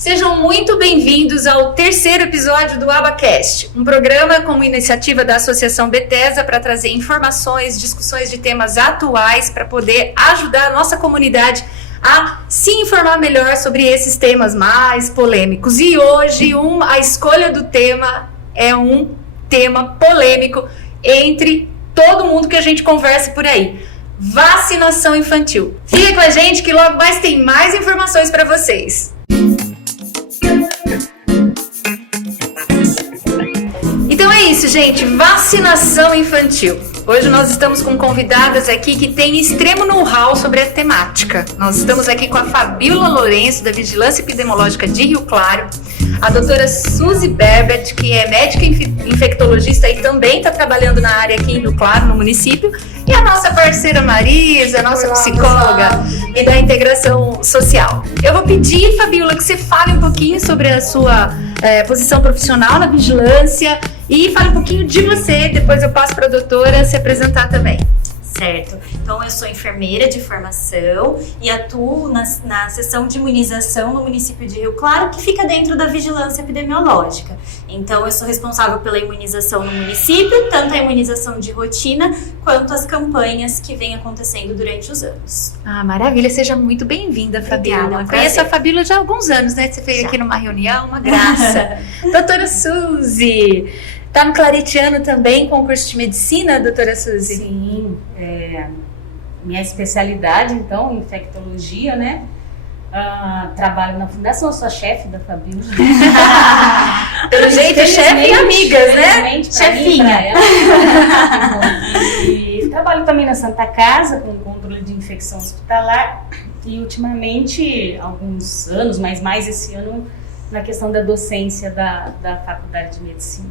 Sejam muito bem-vindos ao terceiro episódio do AbaCast, um programa como iniciativa da Associação Bethesda para trazer informações, discussões de temas atuais para poder ajudar a nossa comunidade a se informar melhor sobre esses temas mais polêmicos. E hoje a escolha do tema é um tema polêmico entre todo mundo que a gente conversa por aí. Vacinação infantil. Fica com a gente que logo mais tem mais informações para vocês. Então é isso, gente, vacinação infantil. Hoje nós estamos com convidadas aqui que têm extremo know-how sobre a temática. Nós estamos aqui com a Fabíola Lourenço, da Vigilância Epidemiológica de Rio Claro, a doutora Suzy Berbert, que é médica infectologista e também está trabalhando na área aqui em Rio Claro, no município, e a nossa parceira Marisa, nossa psicóloga e da integração social. Eu vou pedir, Fabíola, que você fale um pouquinho sobre a sua posição profissional na vigilância e fale um pouquinho de você, depois eu passo para a doutora se apresentar também. Certo, então eu sou enfermeira de formação e atuo na seção de imunização no município de Rio Claro, que fica dentro da vigilância epidemiológica. Então eu sou responsável pela imunização no município, tanto a imunização de rotina quanto as campanhas que vêm acontecendo durante os anos. Ah, maravilha, seja muito bem-vinda, Fabíola. Conheço a Fabíola já há alguns anos, né? Você veio aqui numa reunião, uma graça. Doutora Suzy, tá no Claretiano também, concurso de medicina, doutora Suzy? Sim, minha especialidade, então, infectologia, né? Trabalho na fundação, sou a chefe da Fabíola. Pelo jeito, chefe e amigas, né? Chefinha. E trabalho também na Santa Casa, com controle de infecção hospitalar. E ultimamente, alguns anos, mas mais esse ano, na questão da docência da Faculdade de Medicina.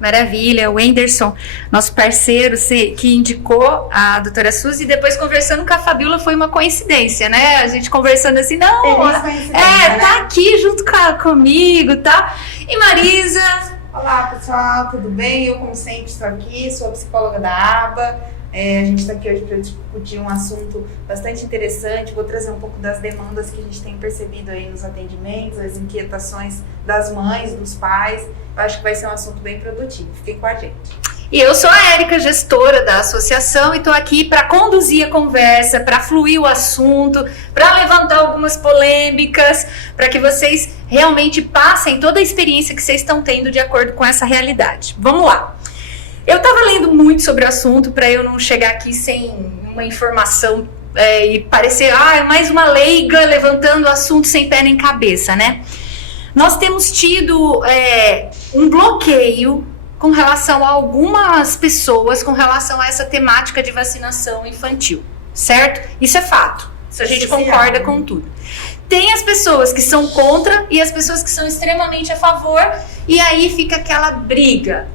Maravilha, o Wenderson, nosso parceiro, que indicou a doutora Suzy, e depois conversando com a Fabíola foi uma coincidência, né? A gente conversando assim, tá aqui junto comigo, tá? E Marisa? Olá, pessoal, tudo bem? Eu, como sempre, estou aqui, sou a psicóloga da ABA. A gente está aqui hoje para discutir um assunto bastante interessante. Vou trazer um pouco das demandas que a gente tem percebido aí nos atendimentos, as inquietações das mães, dos pais. Eu acho que vai ser um assunto bem produtivo. Fiquem com a gente. E eu sou a Érica, gestora da associação, e estou aqui para conduzir a conversa, para fluir o assunto, para levantar algumas polêmicas, para que vocês realmente passem toda a experiência que vocês estão tendo de acordo com essa realidade. Vamos lá. Eu estava lendo muito sobre o assunto para eu não chegar aqui sem uma informação e parecer mais uma leiga levantando o assunto sem pé nem cabeça, né? Nós temos tido um bloqueio com relação a algumas pessoas, com relação a essa temática de vacinação infantil, certo? Isso é fato, isso a gente concorda com tudo. Tem as pessoas que são contra e as pessoas que são extremamente a favor, e aí fica aquela briga.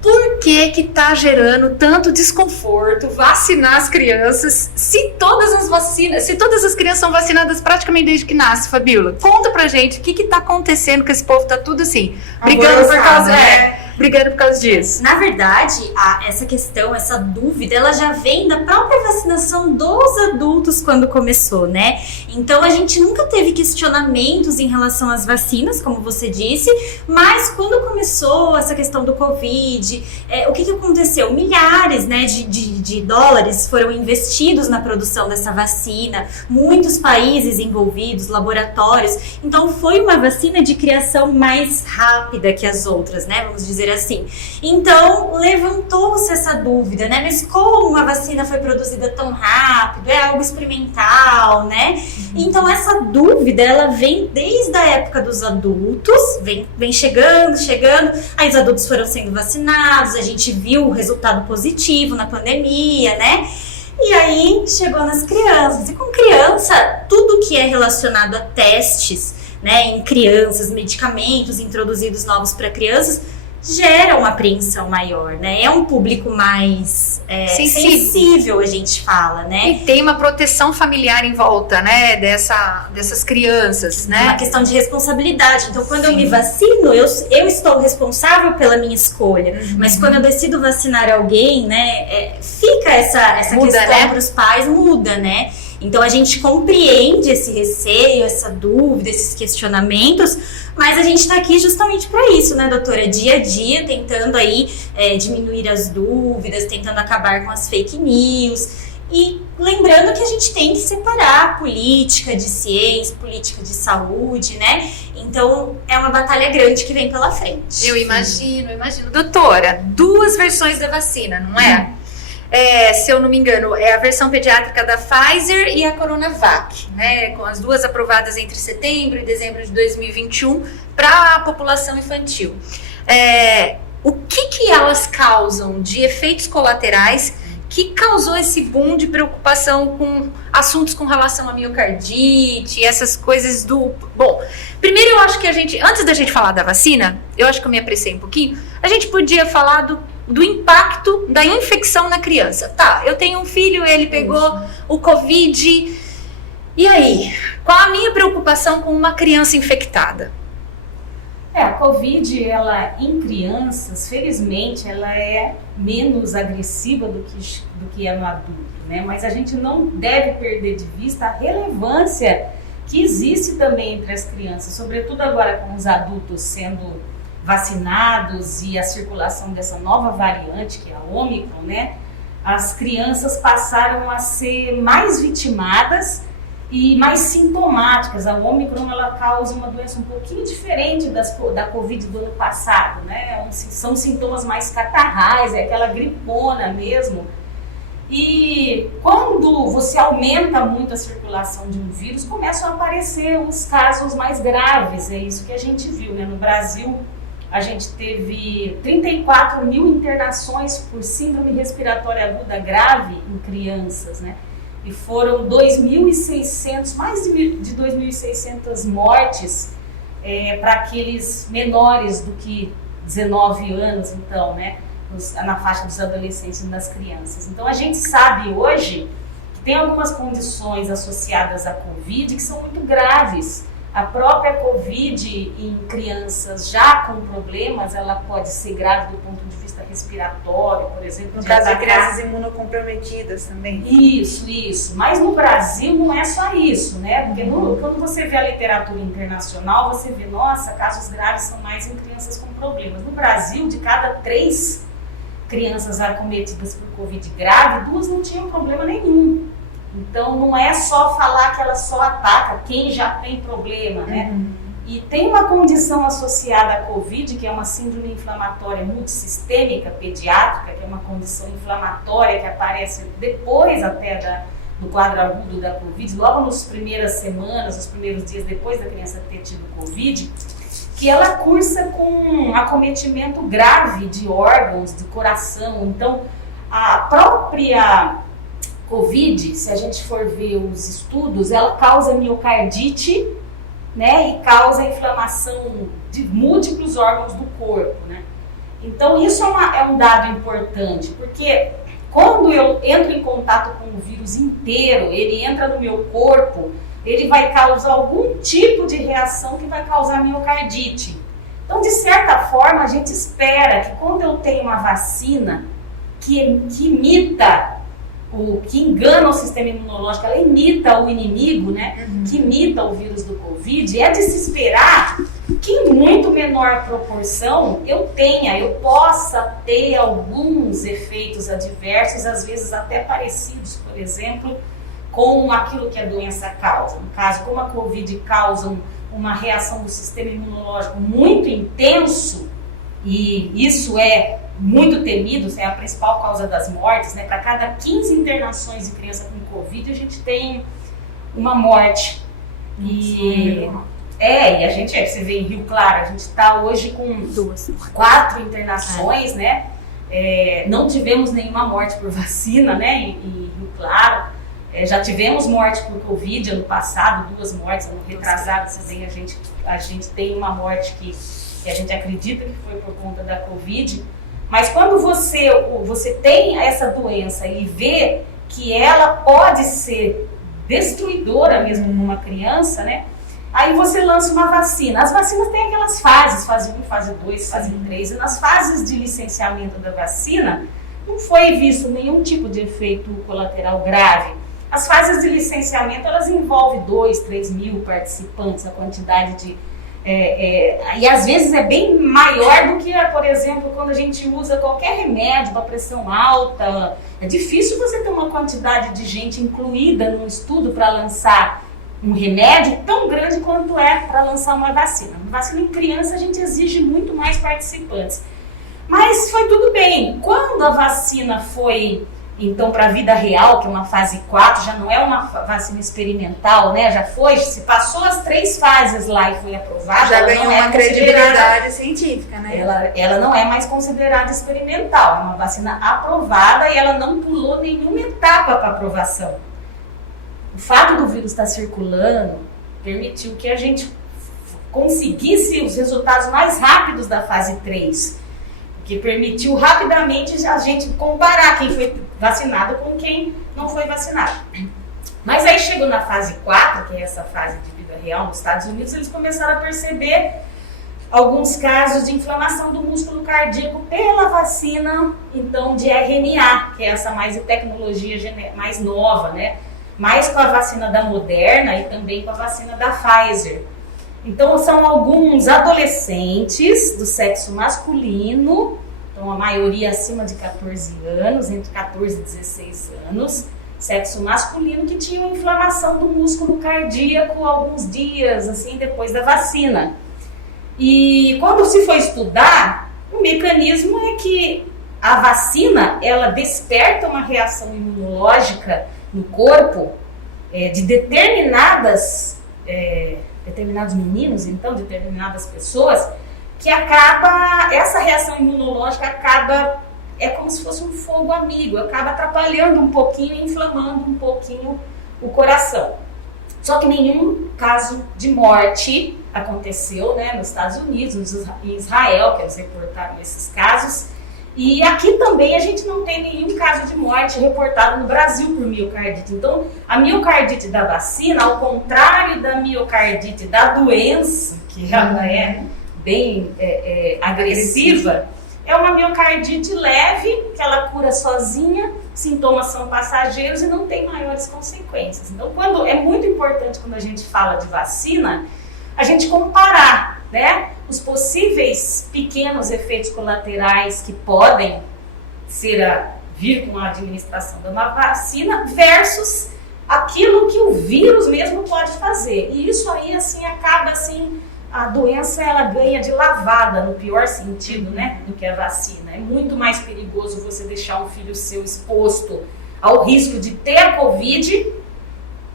Por que que tá gerando tanto desconforto vacinar as crianças se todas as crianças são vacinadas praticamente desde que nasce, Fabíola? Conta pra gente o que tá acontecendo, que esse povo tá tudo assim, brigando por causa disso. Na verdade, essa questão, essa dúvida, ela já vem da própria vacinação dos adultos quando começou, né? Então a gente nunca teve questionamentos em relação às vacinas, como você disse, mas quando começou essa questão do Covid, o que aconteceu? Milhares, né, de dólares foram investidos na produção dessa vacina, muitos países envolvidos, laboratórios, então foi uma vacina de criação mais rápida que as outras, né, vamos dizer assim. Então levantou-se essa dúvida, né, mas como uma vacina foi produzida tão rápido, é algo experimental, né? Então essa dúvida, ela vem desde a época dos adultos, vem chegando, aí os adultos foram sendo vacinados, a gente viu o resultado positivo na pandemia, né? E aí chegou nas crianças. E com criança, tudo que é relacionado a testes, né, em crianças, medicamentos introduzidos novos para crianças, gera uma apreensão maior, né? É um público mais sensível, a gente fala, né? E tem uma proteção familiar em volta, né? Dessas crianças, né? Uma questão de responsabilidade. Então, quando eu me vacino, eu estou responsável pela minha escolha. Mas quando eu decido vacinar alguém, né? Fica essa muda, questão, né, para os pais, muda, né? Então a gente compreende esse receio, essa dúvida, esses questionamentos, mas a gente está aqui justamente para isso, né, doutora? Dia a dia, tentando aí diminuir as dúvidas, tentando acabar com as fake news. E lembrando que a gente tem que separar política de ciência, política de saúde, né? Então, é uma batalha grande que vem pela frente. Eu imagino. Doutora, 2 versões da vacina, não é? Se eu não me engano, é a versão pediátrica da Pfizer e a Coronavac, né? Com as 2 aprovadas entre setembro e dezembro de 2021 para a população infantil. O que elas causam de efeitos colaterais que causou esse boom de preocupação com assuntos com relação a miocardite, essas coisas do... Bom, primeiro eu acho que antes da gente falar da vacina, eu acho que eu me apressei um pouquinho, a gente podia falar do impacto da infecção na criança. Tá, eu tenho um filho, ele pegou o Covid, e aí? Qual a minha preocupação com uma criança infectada? A Covid, ela em crianças, felizmente, ela é menos agressiva do que é no adulto, né? Mas a gente não deve perder de vista a relevância que existe também entre as crianças, sobretudo agora com os adultos sendo vacinados e a circulação dessa nova variante, que é a Ômicron, né? As crianças passaram a ser mais vitimadas e mais sintomáticas. A Ômicron, ela causa uma doença um pouquinho diferente da Covid do ano passado, né? São sintomas mais catarrais, é aquela gripona mesmo. E quando você aumenta muito a circulação de um vírus, começam a aparecer os casos mais graves. É isso que a gente viu, né? No Brasil, a gente teve 34 mil internações por síndrome respiratória aguda grave em crianças, né? E foram 2.600, mais de 2.600 mortes para aqueles menores do que 19 anos, então, né? Na faixa dos adolescentes e das crianças. Então, a gente sabe hoje que tem algumas condições associadas à Covid que são muito graves. A própria Covid em crianças já com problemas, ela pode ser grave do ponto de vista respiratório, por exemplo. No caso de crianças imunocomprometidas também. Isso. Mas no Brasil não é só isso, né? Porque quando você vê a literatura internacional, você vê, nossa, casos graves são mais em crianças com problemas. No Brasil, de cada 3 crianças acometidas por Covid grave, 2 não tinham problema nenhum. Então, não é só falar que ela só ataca quem já tem problema, né? E tem uma condição associada à Covid, que é uma síndrome inflamatória multissistêmica pediátrica, que é uma condição inflamatória que aparece depois até do quadro agudo da Covid, logo nas primeiras semanas, nos primeiros dias depois da criança ter tido Covid, que ela cursa com acometimento grave de órgãos, de coração. Então, a própria Covid, se a gente for ver os estudos, ela causa miocardite, né, e causa inflamação de múltiplos órgãos do corpo, né? Então isso é um dado importante, porque quando eu entro em contato com o vírus inteiro, ele entra no meu corpo, ele vai causar algum tipo de reação que vai causar miocardite. Então, de certa forma, a gente espera que quando eu tenho uma vacina que engana o sistema imunológico, ela imita o inimigo, né? Que imita o vírus do Covid, é de se esperar que em muito menor proporção eu possa ter alguns efeitos adversos, às vezes até parecidos, por exemplo, com aquilo que a doença causa. No caso, como a Covid causa uma reação do sistema imunológico muito intenso, e isso é muito temido, é a principal causa das mortes, né? Para cada 15 internações de criança com Covid, a gente tem uma morte. E a gente, você vê em Rio Claro, a gente está hoje com 4 internações, né? Não tivemos nenhuma morte por vacina, né? Em Rio Claro. Já tivemos morte por Covid ano passado, 2 mortes, ano retrasado também a gente tem uma morte que a gente acredita que foi por conta da Covid. Mas quando você tem essa doença e vê que ela pode ser destruidora mesmo numa criança, né? Aí você lança uma vacina. As vacinas têm aquelas fases, fase 1, fase 2, fase 3. E nas fases de licenciamento da vacina, não foi visto nenhum tipo de efeito colateral grave. As fases de licenciamento, elas envolvem 2, 3 mil participantes, a quantidade de... e às vezes é bem maior do que, por exemplo, quando a gente usa qualquer remédio para pressão alta. É difícil você ter uma quantidade de gente incluída no estudo para lançar um remédio tão grande quanto é para lançar uma vacina. Uma vacina em criança a gente exige muito mais participantes. Mas foi tudo bem. Quando a vacina foi, então, para a vida real, que é uma fase 4, já não é uma vacina experimental, né? Já foi, se passou as 3 fases lá e foi aprovada. Já ganhou uma credibilidade científica, né? Ela não é mais considerada experimental, é uma vacina aprovada e ela não pulou nenhuma etapa para aprovação. O fato do vírus estar circulando permitiu que a gente conseguisse os resultados mais rápidos da fase 3, que permitiu rapidamente a gente comparar quem foi vacinado com quem não foi vacinado. Mas aí chegou na fase 4, que é essa fase de vida real nos Estados Unidos, eles começaram a perceber alguns casos de inflamação do músculo cardíaco pela vacina, então, de RNA, que é essa mais tecnologia mais nova, né? Mais com a vacina da Moderna e também com a vacina da Pfizer. Então, são alguns adolescentes do sexo masculino, então a maioria acima de 14 anos, entre 14 e 16 anos, sexo masculino, que tinham inflamação do músculo cardíaco alguns dias, assim, depois da vacina. E quando se foi estudar, o mecanismo é que a vacina, ela desperta uma reação imunológica no corpo de determinados meninos, então, determinadas pessoas, que essa reação imunológica é como se fosse um fogo amigo, acaba atrapalhando um pouquinho e inflamando um pouquinho o coração. Só que nenhum caso de morte aconteceu, né, nos Estados Unidos, em Israel, que eles reportaram esses casos. E aqui também a gente não tem nenhum caso de morte reportado no Brasil por miocardite. Então, a miocardite da vacina, ao contrário da miocardite da doença, que ela é bem agressiva, é uma miocardite leve, que ela cura sozinha, sintomas são passageiros e não tem maiores consequências. Então, é muito importante quando a gente fala de vacina, a gente comparar, né, os possíveis pequenos efeitos colaterais que podem vir com a administração de uma vacina versus aquilo que o vírus mesmo pode fazer. E isso aí, assim, acaba, assim, a doença, ela ganha de lavada, no pior sentido, né, do que a vacina. É muito mais perigoso você deixar um filho seu exposto ao risco de ter a Covid,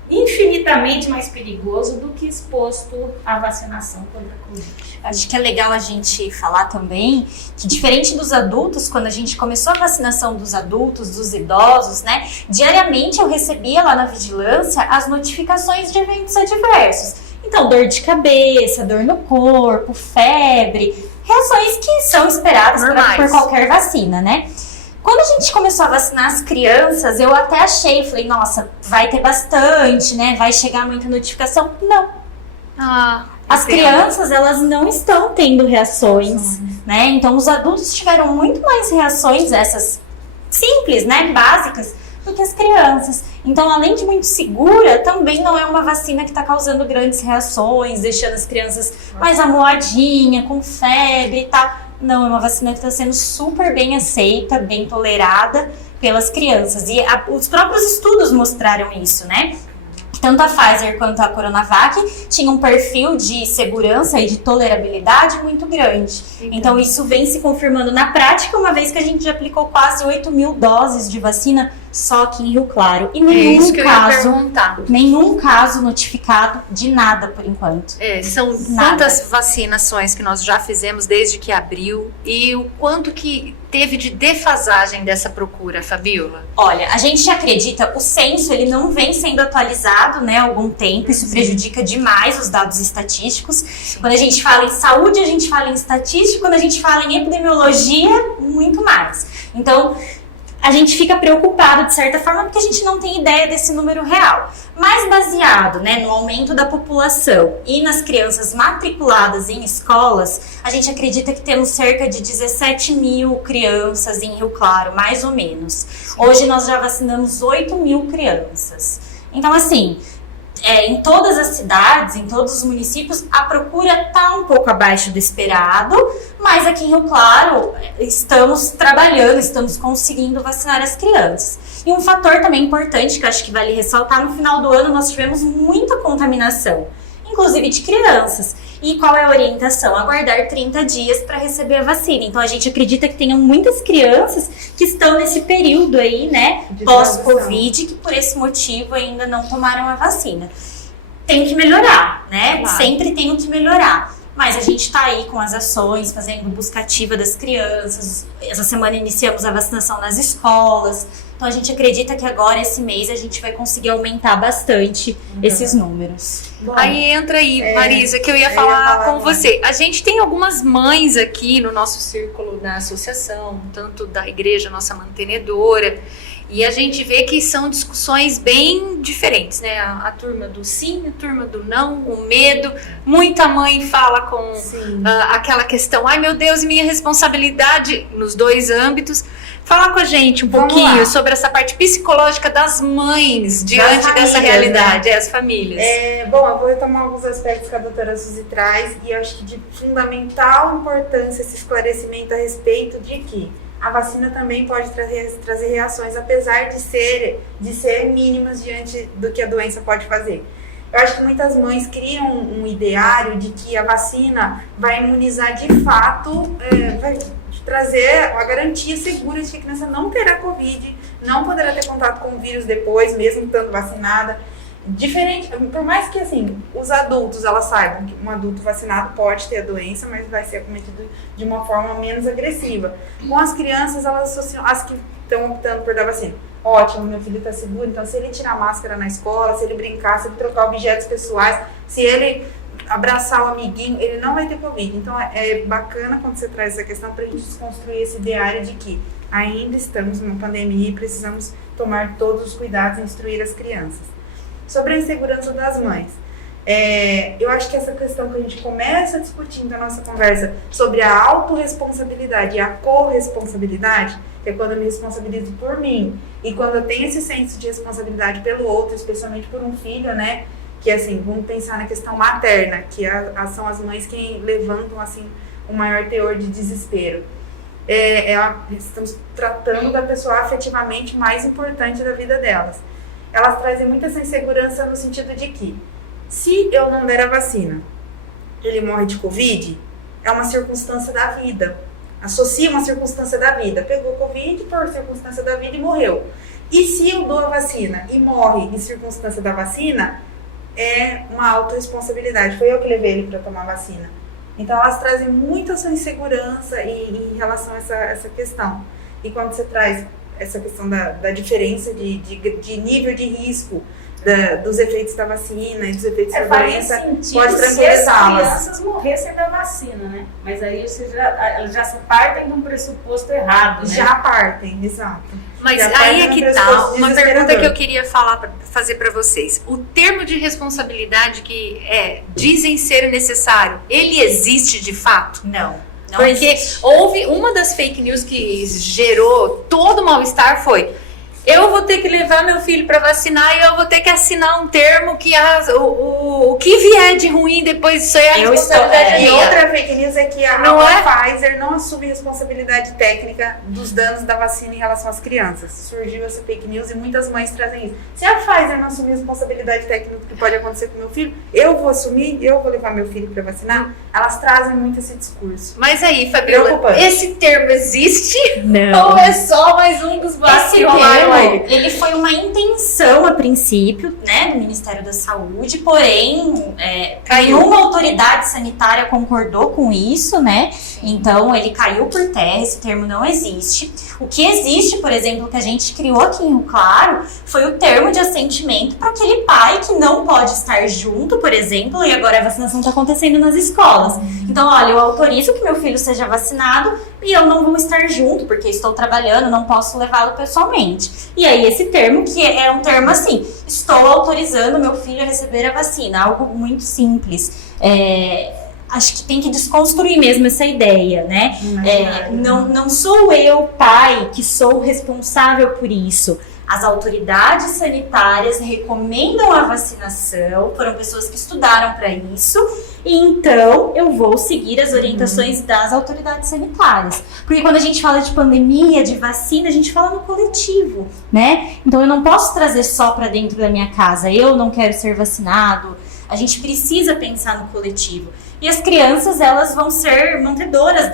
infinitamente mais perigoso do que exposto à vacinação contra a Covid. Acho que é legal a gente falar também que, diferente dos adultos, quando a gente começou a vacinação dos adultos, dos idosos, né, diariamente eu recebia lá na vigilância as notificações de eventos adversos. Então, dor de cabeça, dor no corpo, febre, reações que são esperadas por qualquer vacina, né? Quando a gente começou a vacinar as crianças, eu até falei, nossa, vai ter bastante, né? Vai chegar muita notificação. Não. As crianças, elas não estão tendo reações, né? Então, os adultos tiveram muito mais reações, essas simples, né? Básicas, do que as crianças. Então, além de muito segura, também não é uma vacina que está causando grandes reações, deixando as crianças mais amuadinhas, com febre e tal. Não, é uma vacina que está sendo super bem aceita, bem tolerada pelas crianças. E os próprios estudos mostraram isso, né? Tanto a Pfizer quanto a Coronavac tinham um perfil de segurança e de tolerabilidade muito grande. Então, isso vem se confirmando na prática, uma vez que a gente já aplicou quase 8 mil doses de vacina só aqui em Rio Claro. E nenhum caso notificado de nada por enquanto. São quantas vacinações que nós já fizemos desde que abriu e o quanto que teve de defasagem dessa procura, Fabiola? Olha, a gente acredita, o censo ele não vem sendo atualizado, né, há algum tempo, isso prejudica demais os dados estatísticos. Quando a gente fala em saúde, a gente fala em estatística, quando a gente fala em epidemiologia, muito mais. Então, a gente fica preocupado de certa forma porque a gente não tem ideia desse número real. Mas baseado, né, no aumento da população e nas crianças matriculadas em escolas, a gente acredita que temos cerca de 17 mil crianças em Rio Claro, mais ou menos. Hoje nós já vacinamos 8 mil crianças. Então, assim, em todas as cidades, em todos os municípios, a procura está um pouco abaixo do esperado, mas aqui em Rio Claro estamos trabalhando, estamos conseguindo vacinar as crianças. E um fator também importante que eu acho que vale ressaltar, no final do ano nós tivemos muita contaminação, inclusive de crianças. E qual é a orientação? Aguardar 30 dias para receber a vacina. Então a gente acredita que tenham muitas crianças que estão nesse período aí, né, pós-Covid, que por esse motivo ainda não tomaram a vacina. Tem que melhorar, né? Claro. Sempre tem que melhorar. Mas a gente está aí com as ações, fazendo busca ativa das crianças. Essa semana iniciamos a vacinação nas escolas. Então a gente acredita que agora, esse mês, a gente vai conseguir aumentar bastante esses números. Bom, Aí entra aí, Marisa, que eu ia falar com você. A gente tem algumas mães aqui no nosso círculo da associação, tanto da igreja, nossa mantenedora, e a gente vê que são discussões bem diferentes, né? A turma do sim, a turma do não, o medo. Muita mãe fala com aquela questão, ai meu Deus, minha responsabilidade nos dois âmbitos. Fala com a gente um pouquinho sobre essa parte psicológica das mães diante dessa realidade, as famílias. Bom, eu vou retomar alguns aspectos que a doutora Suzy traz e eu acho que de fundamental importância esse esclarecimento a respeito de que a vacina também pode trazer reações, apesar de ser mínimas diante do que a doença pode fazer. Eu acho que muitas mães criam um ideário de que a vacina vai imunizar de fato, vai trazer a garantia segura de que a criança não terá Covid, não poderá ter contato com o vírus depois, mesmo estando vacinada. Diferente, por mais que assim, os adultos elas saibam que um adulto vacinado pode ter a doença, mas vai ser acometido de uma forma menos agressiva. Com as crianças, elas associam, as que estão optando por dar vacina. Ótimo, meu filho está seguro, então se ele tirar a máscara na escola, se ele brincar, se ele trocar objetos pessoais, se ele abraçar o amiguinho, ele não vai ter Covid. Então é bacana quando você traz essa questão para a gente desconstruir esse ideário de que ainda estamos numa pandemia e precisamos tomar todos os cuidados e instruir as crianças. Sobre a insegurança das mães, eu acho que essa questão que a gente começa discutindo a nossa conversa sobre a autorresponsabilidade e a corresponsabilidade, que é quando eu me responsabilizo por mim e quando eu tenho esse senso de responsabilidade pelo outro, especialmente por um filho, né? Que assim, vamos pensar na questão materna, que são as mães quem levantam assim o maior teor de desespero. Estamos tratando da pessoa afetivamente mais importante da vida delas. Elas trazem muita essa insegurança no sentido de que, se eu não der a vacina, ele morre de Covid, é uma circunstância da vida. Associa uma circunstância da vida. Pegou Covid por circunstância da vida e morreu. E se eu dou a vacina e morre em circunstância da vacina, é uma autorresponsabilidade. Foi eu que levei ele para tomar vacina. Então, elas trazem muita essa insegurança em relação a essa questão. E quando você traz essa questão da diferença de nível de risco dos efeitos da vacina e dos efeitos da doença, pode tranquilizá-las. Se as crianças morressem da vacina, né? Mas aí elas já partem de um pressuposto errado, né? Já partem, exato. Mas aí é que tá uma pergunta que eu queria fazer para vocês. O termo de responsabilidade que dizem ser necessário, ele existe de fato? Não. Porque existe. houve uma das fake news que gerou todo o mal-estar foi: eu vou ter que levar meu filho para vacinar e eu vou ter que assinar um termo que o que vier de ruim depois disso aí é a responsabilidade E minha. outra fake news é que a Pfizer não assume responsabilidade técnica dos danos da vacina em relação às crianças. Surgiu essa fake news e muitas mães trazem isso. Se a Pfizer não assumir responsabilidade técnica do que pode acontecer com meu filho, eu vou assumir, eu vou levar meu filho para vacinar. Elas trazem muito esse discurso. Mas aí, Fabiola, esse termo existe? Não. Ou é só mais um dos Esse que rolaram aí? ele foi uma intenção a princípio, né, do Ministério da Saúde, porém, nenhuma autoridade sanitária concordou com isso, né? Então ele caiu por terra, esse termo não existe. O que existe, por exemplo, que a gente criou aqui em Rio Claro, foi o termo de assentimento para aquele pai que não pode estar junto, por exemplo, e agora a vacinação está acontecendo nas escolas. Então, olha, eu autorizo que meu filho seja vacinado e eu não vou estar junto, porque estou trabalhando, não posso levá-lo pessoalmente. E aí esse termo, que é um termo assim, estou autorizando meu filho a receber a vacina, algo muito simples. Acho que tem que desconstruir mesmo essa ideia, né? Não sou eu, pai, que sou responsável por isso. As autoridades sanitárias recomendam a vacinação, foram pessoas que estudaram para isso, e então eu vou seguir as orientações das autoridades sanitárias. Porque quando a gente fala de pandemia, de vacina, a gente fala no coletivo, né? Então eu não posso trazer só para dentro da minha casa, eu não quero ser vacinado. A gente precisa pensar no coletivo. E as crianças, elas vão ser mantedoras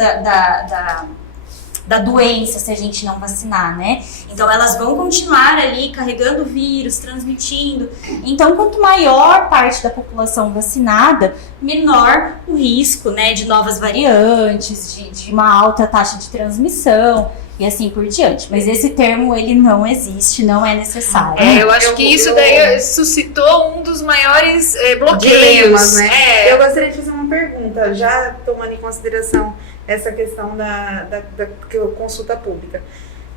da doença se a gente não vacinar, né? Então elas vão continuar ali carregando o vírus, transmitindo. Então quanto maior parte da população vacinada, menor o risco, né, de novas variantes, de uma alta taxa de transmissão e assim por diante. Mas esse termo, ele não existe, não é necessário. Eu acho que isso daí suscitou um dos maiores bloqueios. Né? Eu gostaria de fazer uma pergunta, já tomando em consideração essa questão da consulta pública.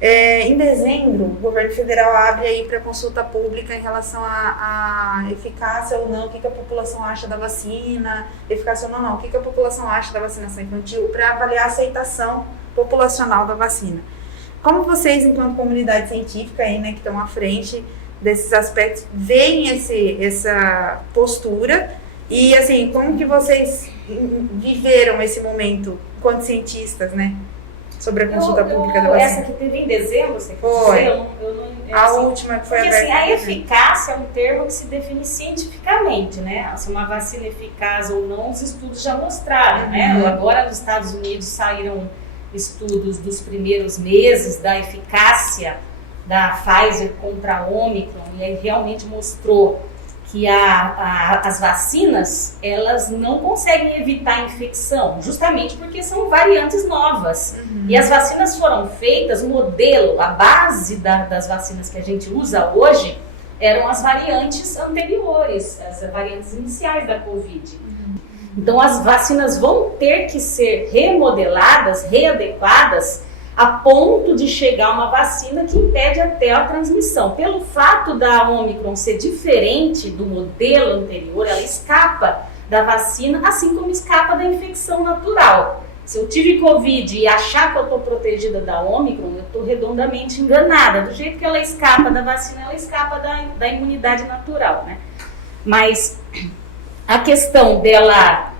Em dezembro, o governo federal abre aí para consulta pública em relação à eficácia ou não, o que a população acha da vacina, eficácia ou não, o que a população acha da vacinação infantil, para avaliar a aceitação populacional da vacina. Como vocês, enquanto comunidade científica aí, né, que estão à frente desses aspectos, veem essa postura e, assim, como que vocês viveram esse momento enquanto cientistas, né, sobre a consulta pública da vacina? Essa que teve em dezembro, você quer foi. Dizer? A última que foi porque, aberta. Assim, a eficácia é um termo que se define cientificamente, né? Se uma vacina é eficaz ou não, os estudos já mostraram, né? Agora, nos Estados Unidos, saíram estudos dos primeiros meses da eficácia da Pfizer contra a Omicron, e aí realmente mostrou que as vacinas, elas não conseguem evitar a infecção, justamente porque são variantes novas. E as vacinas foram feitas, o modelo, a base das vacinas que a gente usa hoje, eram as variantes anteriores, as variantes iniciais da Covid. Então as vacinas vão ter que ser remodeladas, readequadas, a ponto de chegar uma vacina que impede até a transmissão. Pelo fato da Omicron ser diferente do modelo anterior, ela escapa da vacina, assim como escapa da infecção natural. Se eu tive Covid e achar que eu estou protegida da Omicron, eu estou redondamente enganada. Do jeito que ela escapa da vacina, ela escapa da imunidade natural, né? Mas a questão dela...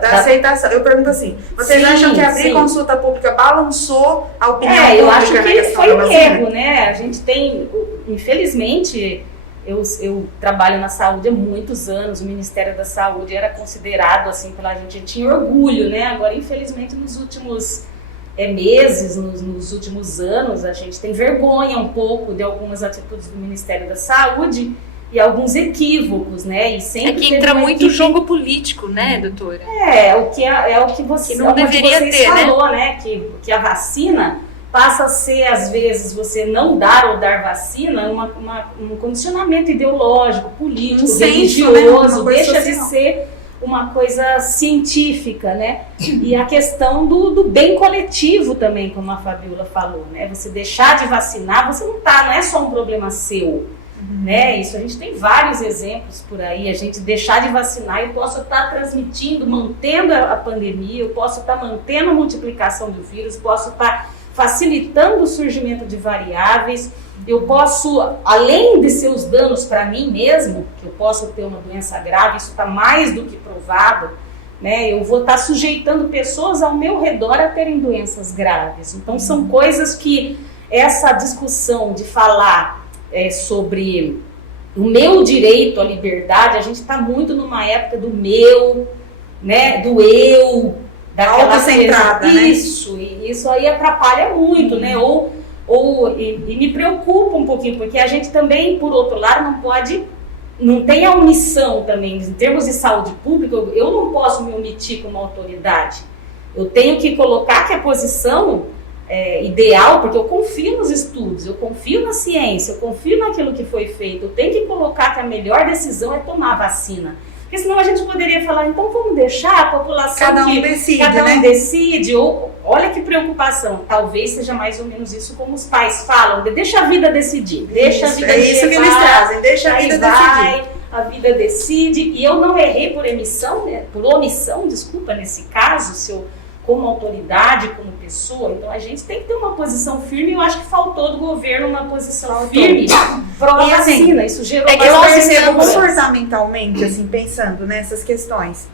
da aceitação. Eu pergunto assim, vocês acham que abrir consulta pública balançou a opinião pública? Eu acho que foi um erro, né? A gente tem, infelizmente, eu trabalho na saúde há muitos anos, o Ministério da Saúde era considerado, assim, pela gente tinha orgulho, né? Agora, infelizmente, nos últimos meses, nos últimos anos, a gente tem vergonha um pouco de algumas atitudes do Ministério da Saúde, e alguns equívocos, né? E sempre que entra muito jogo político, né, doutora? É o que você não deveria ter, falou, né? Que a vacina passa a ser, às vezes, você não dar ou dar vacina, um condicionamento ideológico, político, religioso, deixa de ser uma coisa científica, né? E a questão do bem coletivo também, como a Fabiola falou, né? Você deixar de vacinar, não é só um problema seu. Né? Isso a gente tem vários exemplos por aí, a gente deixar de vacinar, eu posso estar transmitindo, mantendo a pandemia, eu posso estar mantendo a multiplicação do vírus, posso estar facilitando o surgimento de variáveis, eu posso, além de seus danos para mim mesmo, que eu posso ter uma doença grave, isso está mais do que provado, né? Eu vou estar sujeitando pessoas ao meu redor a terem doenças graves. Então são coisas que essa discussão de falar sobre o meu direito à liberdade, a gente está muito numa época do meu, né, do eu, daquela autocentrada, né? Isso aí atrapalha muito, né? E me preocupa um pouquinho, porque a gente também, por outro lado, não tem a omissão também, em termos de saúde pública, eu não posso me omitir como autoridade. Eu tenho que colocar que a posição ideal, porque eu confio nos estudos, eu confio na ciência, eu confio naquilo que foi feito, eu tenho que colocar que a melhor decisão é tomar a vacina. Porque senão a gente poderia falar, então vamos deixar a população cada um decide, ou olha que preocupação, talvez seja mais ou menos isso como os pais falam, deixa a vida decidir, deixa a vida decidir. É isso que eles trazem, deixa a vida decidir. A vida decide, e eu não errei por omissão, desculpa, nesse caso, se eu como autoridade, como pessoa, então a gente tem que ter uma posição firme, e eu acho que faltou do governo uma posição firme para a vacina. Isso gerou que eu nós percebo estamos comportamentalmente, assim, pensando nessas questões,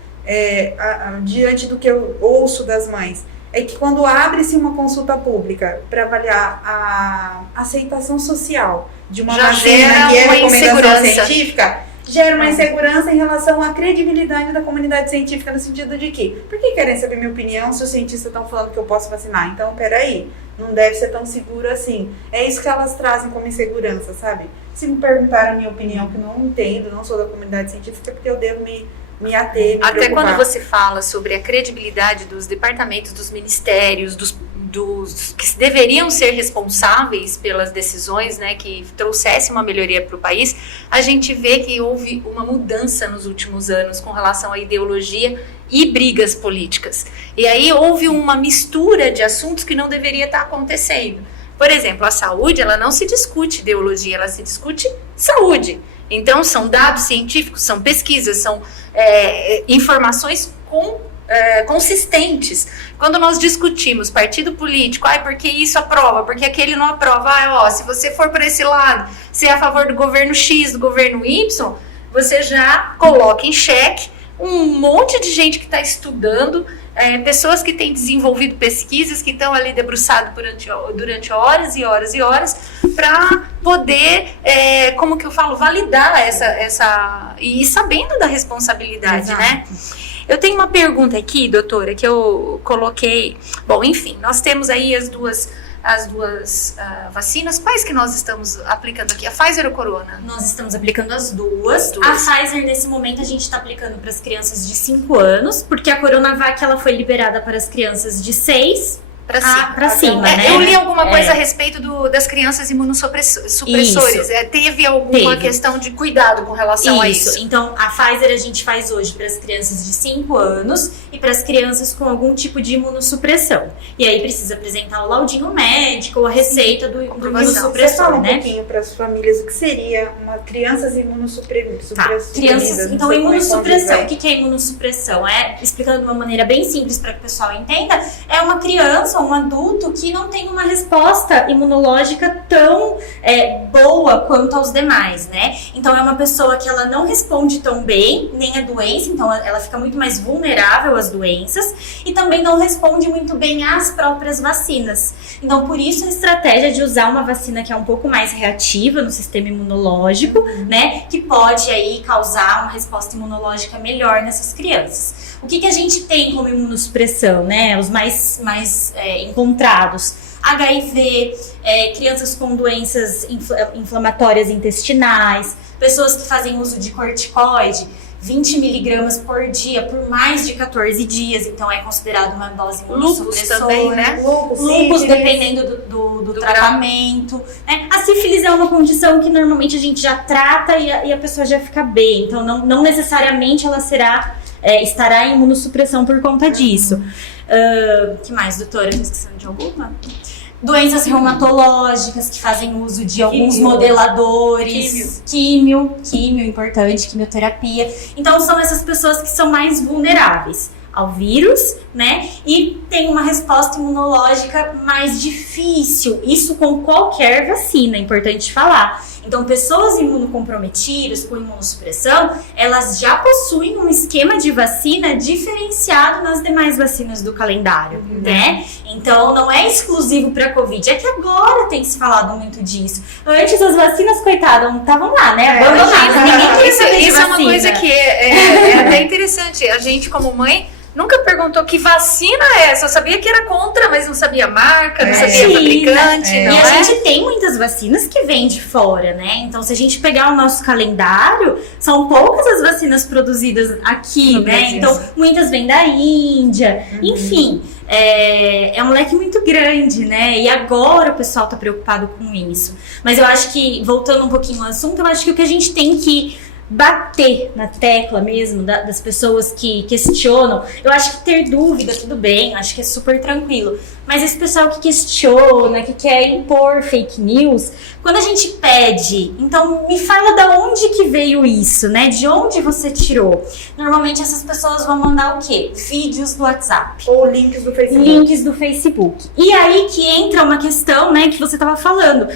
diante do que eu ouço das mães, é que quando abre-se uma consulta pública para avaliar a aceitação social de uma Já vacina gera que é uma recomendação insegurança. científica, gera uma insegurança em relação à credibilidade da comunidade científica, no sentido de que, por que querem saber minha opinião se os cientistas estão falando que eu posso vacinar? Então, peraí, não deve ser tão seguro assim. É isso que elas trazem como insegurança, sabe? Se me perguntaram a minha opinião, que não entendo, não sou da comunidade científica, porque eu devo me ater, me Até preocupar. quando você fala sobre a credibilidade dos departamentos, dos ministérios, dos que deveriam ser responsáveis pelas decisões, né, que trouxessem uma melhoria para o país, a gente vê que houve uma mudança nos últimos anos com relação à ideologia e brigas políticas. E aí houve uma mistura de assuntos que não deveria estar acontecendo. Por exemplo, a saúde, ela não se discute ideologia, ela se discute saúde. Então, são dados científicos, são pesquisas, são informações consistentes. Quando nós discutimos partido político, porque isso aprova, porque aquele não aprova, se você for por esse lado, se é a favor do governo X, do governo Y, você já coloca em xeque um monte de gente que está estudando, pessoas que têm desenvolvido pesquisas, que estão ali debruçadas durante horas e horas e horas, para poder, como que eu falo, validar essa e ir sabendo da responsabilidade, Exato. né? Eu tenho uma pergunta aqui, doutora, que eu coloquei. Bom, enfim, nós temos aí as duas vacinas. Quais que nós estamos aplicando aqui? A Pfizer ou a Corona? Nós estamos aplicando as duas. A Pfizer, nesse momento, a gente está aplicando para as crianças de 5 anos, porque a Coronavac ela foi liberada para as crianças de 6 Pra cima. para cima, né? Eu li alguma coisa a respeito das crianças imunossupressores. Teve alguma questão de cuidado com relação a isso? Então, a Pfizer a gente faz hoje para as crianças de 5 anos e para as crianças com algum tipo de imunossupressão. E aí precisa apresentar o laudinho médico ou a receita do Você imunossupressor, fala um né? pouquinho para as famílias o que seria crianças imunossuprimidas. Crianças, então imunossupressão. O que é imunossupressão? Explicando de uma maneira bem simples para que o pessoal entenda, é uma criança ou um adulto que não tem uma resposta imunológica tão boa quanto aos demais, né? Então é uma pessoa que ela não responde tão bem, nem a doença, então ela fica muito mais vulnerável às doenças e também não responde muito bem às próprias vacinas. Então por isso a estratégia de usar uma vacina que é um pouco mais reativa no sistema imunológico, né? Que pode aí causar uma resposta imunológica melhor nessas crianças. O que a gente tem como imunossupressão, né? Os mais encontrados. HIV, crianças com doenças inflamatórias intestinais, pessoas que fazem uso de corticoide, 20 miligramas por dia, por mais de 14 dias, então é considerado uma dose imunossupressora. Lúpus também, né? Lúpus, dependendo do tratamento. Né? A sífilis é uma condição que normalmente a gente já trata e a pessoa já fica bem, então não necessariamente ela estará em imunossupressão por conta disso. Que mais, doutora? Estou esquecendo de alguma? Doenças reumatológicas que fazem uso de alguns modeladores. Químio, importante, quimioterapia. Então são essas pessoas que são mais vulneráveis ao vírus, né? E tem uma resposta imunológica mais difícil. Isso com qualquer vacina, é importante falar. Então, pessoas imunocomprometidas com imunossupressão, elas já possuem um esquema de vacina diferenciado nas demais vacinas do calendário, né? Então, não é exclusivo para a Covid. É que agora tem se falado muito disso. Antes, as vacinas, coitadas, não estavam lá, né? Abandonadas. Ninguém queria saber de Isso é uma vacina. coisa que é até interessante. A gente, como mãe, nunca perguntou que vacina é essa. Eu sabia que era contra, mas não sabia a marca, não sabia a fabricante. E a gente tem muitas vacinas que vêm de fora, né? Então, se a gente pegar o nosso calendário, são poucas as vacinas produzidas aqui, no né? Brasil. Então, muitas vêm da Índia. Enfim, é um leque muito grande, né? E agora o pessoal tá preocupado com isso. Mas eu acho que, voltando um pouquinho ao assunto, eu acho que o que a gente tem que bater na tecla mesmo das pessoas que questionam. Eu acho que ter dúvida, tudo bem, acho que é super tranquilo. Mas esse pessoal que questiona, que quer impor fake news, quando a gente pede, então me fala da onde que veio isso, né? De onde você tirou? Normalmente essas pessoas vão mandar o quê? Vídeos do WhatsApp. Ou links do Facebook. Links do Facebook. E aí que entra uma questão, né, que você estava falando.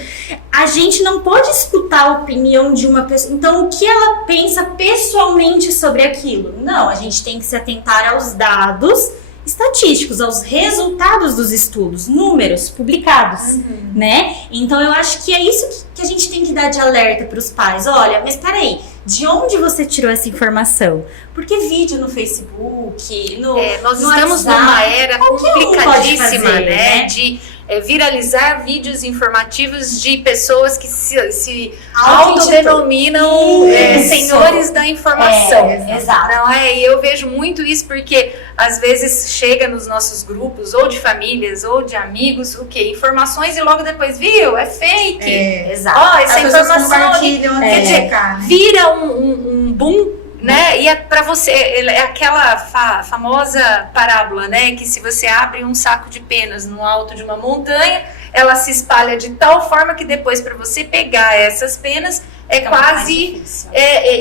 A gente não pode escutar a opinião de uma pessoa. Então, o que ela pensa pessoalmente sobre aquilo? Não, a gente tem que se atentar aos dados estatísticos, aos resultados dos estudos, números publicados, né? Então eu acho que é isso que a gente tem que dar de alerta para os pais. Olha, mas peraí, de onde você tirou essa informação? Porque vídeo no Facebook, nós no estamos WhatsApp, numa era complicadíssima, fazer, né? De viralizar vídeos informativos de pessoas que se autodenominam senhores da informação. Exato. Não é? E eu vejo muito isso porque às vezes chega nos nossos grupos, ou de famílias, ou de amigos, o quê? Informações e logo depois, viu? É fake. Exato. Ó, essa As pessoas informação compartilham, quer dizer, né? vira um boom, né? E é para você, é aquela famosa parábola, né? Que se você abre um saco de penas no alto de uma montanha, ela se espalha de tal forma que depois para você pegar essas penas é quase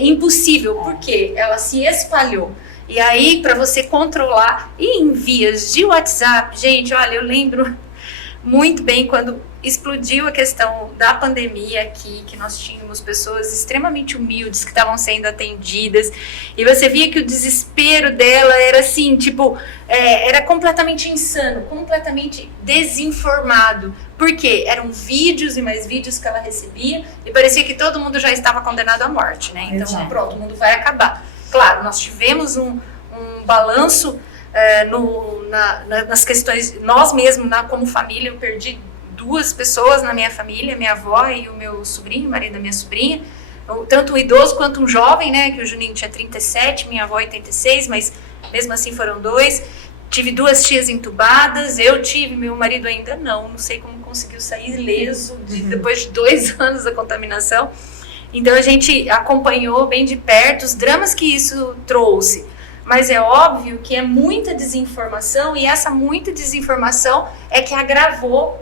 impossível, porque ela se espalhou. E aí, para você controlar, e em vias de WhatsApp, gente, olha, eu lembro muito bem quando explodiu a questão da pandemia aqui, que nós tínhamos pessoas extremamente humildes que estavam sendo atendidas, e você via que o desespero dela era assim, tipo, era completamente insano, completamente desinformado. Por quê? Eram vídeos e mais vídeos que ela recebia, e parecia que todo mundo já estava condenado à morte, né? Então, pronto, o mundo vai acabar. Claro, nós tivemos um balanço nas questões, nós mesmos, como família, eu perdi 2 pessoas na minha família, minha avó e o meu sobrinho, o marido da minha sobrinha, tanto um idoso quanto um jovem, né, que o Juninho tinha 37, minha avó 86, mas mesmo assim foram 2. Tive 2 tias entubadas, meu marido ainda não sei como conseguiu sair ileso depois de 2 anos da contaminação. Então a gente acompanhou bem de perto os dramas que isso trouxe. Mas é óbvio que é muita desinformação, e essa muita desinformação é que agravou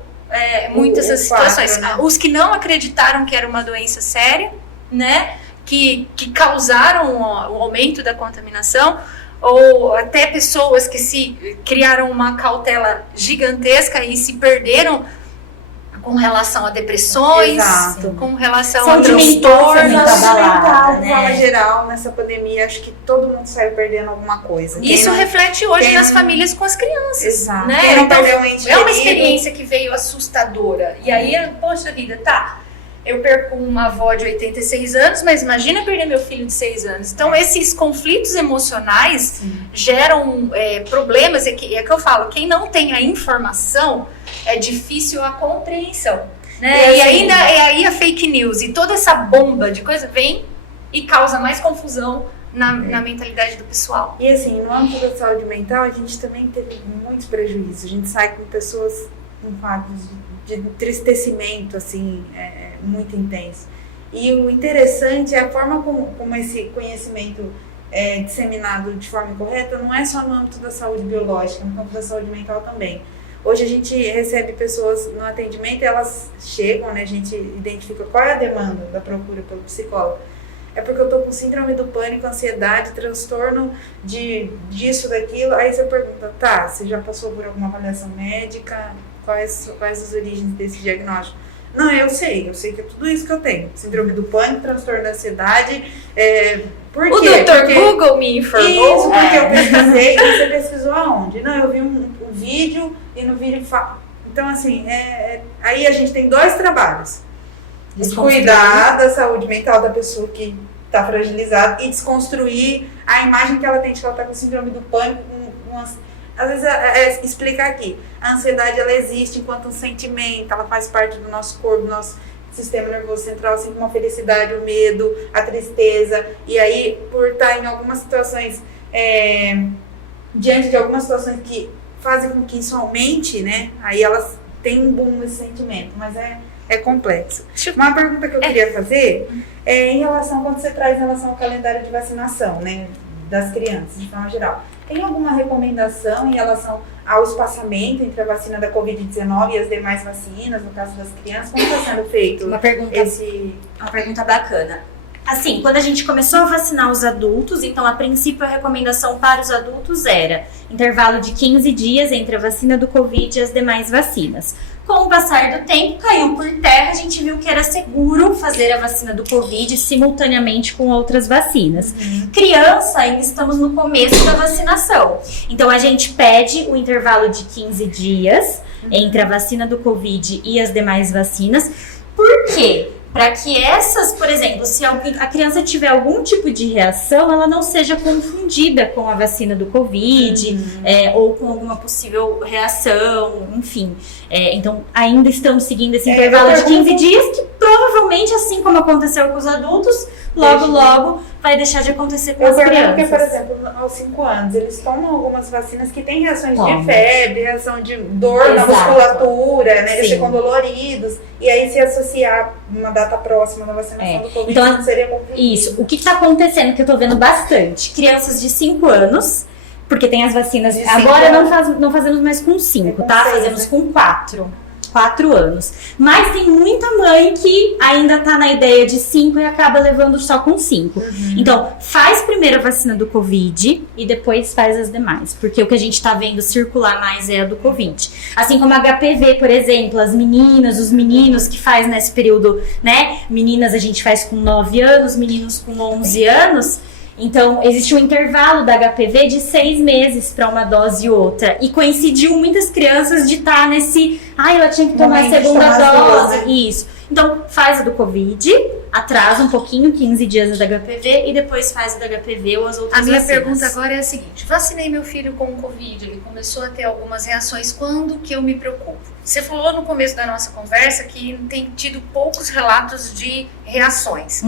muitas essas situações. Né? Os que não acreditaram que era uma doença séria, né, que causaram o aumento da contaminação, ou até pessoas que se criaram uma cautela gigantesca e se perderam com relação a depressões, Exato. com relação a Saúde mental também transtornos. tá abalada, De né? forma geral, nessa pandemia, acho que todo mundo saiu perdendo alguma coisa. Isso reflete hoje nas famílias com as crianças. Exato. Né? Quem não Então, perdeu um ente é uma querido. experiência que veio assustadora. E aí, poxa vida, eu perco uma avó de 86 anos, mas imagina perder meu filho de 6 anos. Então, esses conflitos emocionais geram problemas. É que eu falo, quem não tem a informação, é difícil a compreensão. Né? E ainda aí a fake news e toda essa bomba de coisa vem e causa mais confusão na mentalidade do pessoal. E assim, no âmbito da saúde mental, a gente também teve muitos prejuízos. A gente sai com pessoas com quadros de entristecimento, assim, muito intenso. E o interessante é a forma como esse conhecimento é disseminado de forma incorreta, não é só no âmbito da saúde biológica, no âmbito da saúde mental também. Hoje a gente recebe pessoas no atendimento, elas chegam, né, a gente identifica qual é a demanda da procura pelo psicólogo. É porque eu tô com síndrome do pânico, ansiedade, transtorno disso, daquilo. Aí você pergunta, você já passou por alguma avaliação médica? Quais as origens desse diagnóstico? Não, eu sei que é tudo isso que eu tenho. Síndrome do pânico, transtorno da ansiedade. Por quê? O Dr. Google me informou. Isso, porque eu pesquisei. E você pesquisou aonde? Não, eu vi um vídeo e no vídeo... Então, assim, aí a gente tem 2 trabalhos. Cuidar da saúde mental da pessoa que está fragilizada e desconstruir a imagem que ela tem de que ela está com síndrome do pânico. Às vezes, explicar aqui, a ansiedade ela existe enquanto um sentimento, ela faz parte do nosso corpo, do nosso sistema nervoso central, assim como a felicidade, o medo, a tristeza. E aí, por estar em algumas situações, diante de algumas situações que fazem com que isso aumente, né? Aí elas têm um boom nesse sentimento, mas é complexo. Uma pergunta que eu queria fazer em relação, quando você traz em relação ao calendário de vacinação, né, das crianças, de forma geral, tem alguma recomendação em relação ao espaçamento entre a vacina da Covid-19 e as demais vacinas, no caso das crianças? Como está sendo feito Uma pergunta bacana. Assim, quando a gente começou a vacinar os adultos, então a princípio a recomendação para os adultos era intervalo de 15 dias entre a vacina do Covid e as demais vacinas. Com o passar do tempo, caiu por terra, a gente viu que era seguro fazer a vacina do Covid simultaneamente com outras vacinas. Criança, ainda estamos no começo da vacinação. Então, a gente pede o intervalo de 15 dias entre a vacina do Covid e as demais vacinas. Por quê? Para que essas, por exemplo, se a criança tiver algum tipo de reação, ela não seja confundida com a vacina do Covid, ou com alguma possível reação, enfim. Então, ainda estamos seguindo esse intervalo de 15 dias, que provavelmente, assim como aconteceu com os adultos, logo vai deixar de acontecer com as crianças. Porque, por exemplo, aos 5 anos, eles tomam algumas vacinas que têm reações de febre, reação de dor na musculatura, né? Eles ficam doloridos. E aí, se associar uma data próxima na vacinação do Covid, então, não seria complicado. Isso. O que está acontecendo, que eu tô vendo bastante, crianças de 5 anos, porque tem as vacinas, agora não fazemos mais com 5, tá? Fazemos com 4 anos. Mas tem muita mãe que ainda tá na ideia de 5 e acaba levando só com 5. Então, faz primeiro a vacina do Covid e depois faz as demais. Porque o que a gente tá vendo circular mais é a do Covid. Assim como a HPV, por exemplo, as meninas, os meninos que faz nesse período, né? Meninas a gente faz com 9 anos, meninos com 11 anos. Então, existe um intervalo da HPV de 6 meses para uma dose e outra. E coincidiu muitas crianças de estar nesse... ela tinha que tomar a segunda dose. Isso. Então, faz a do Covid, atrasa um pouquinho, 15 dias da HPV, e depois faz a da HPV ou as outras vacinas. A minha pergunta agora é a seguinte. Vacinei meu filho com o Covid, ele começou a ter algumas reações. Quando que eu me preocupo? Você falou no começo da nossa conversa que tem tido poucos relatos de reações.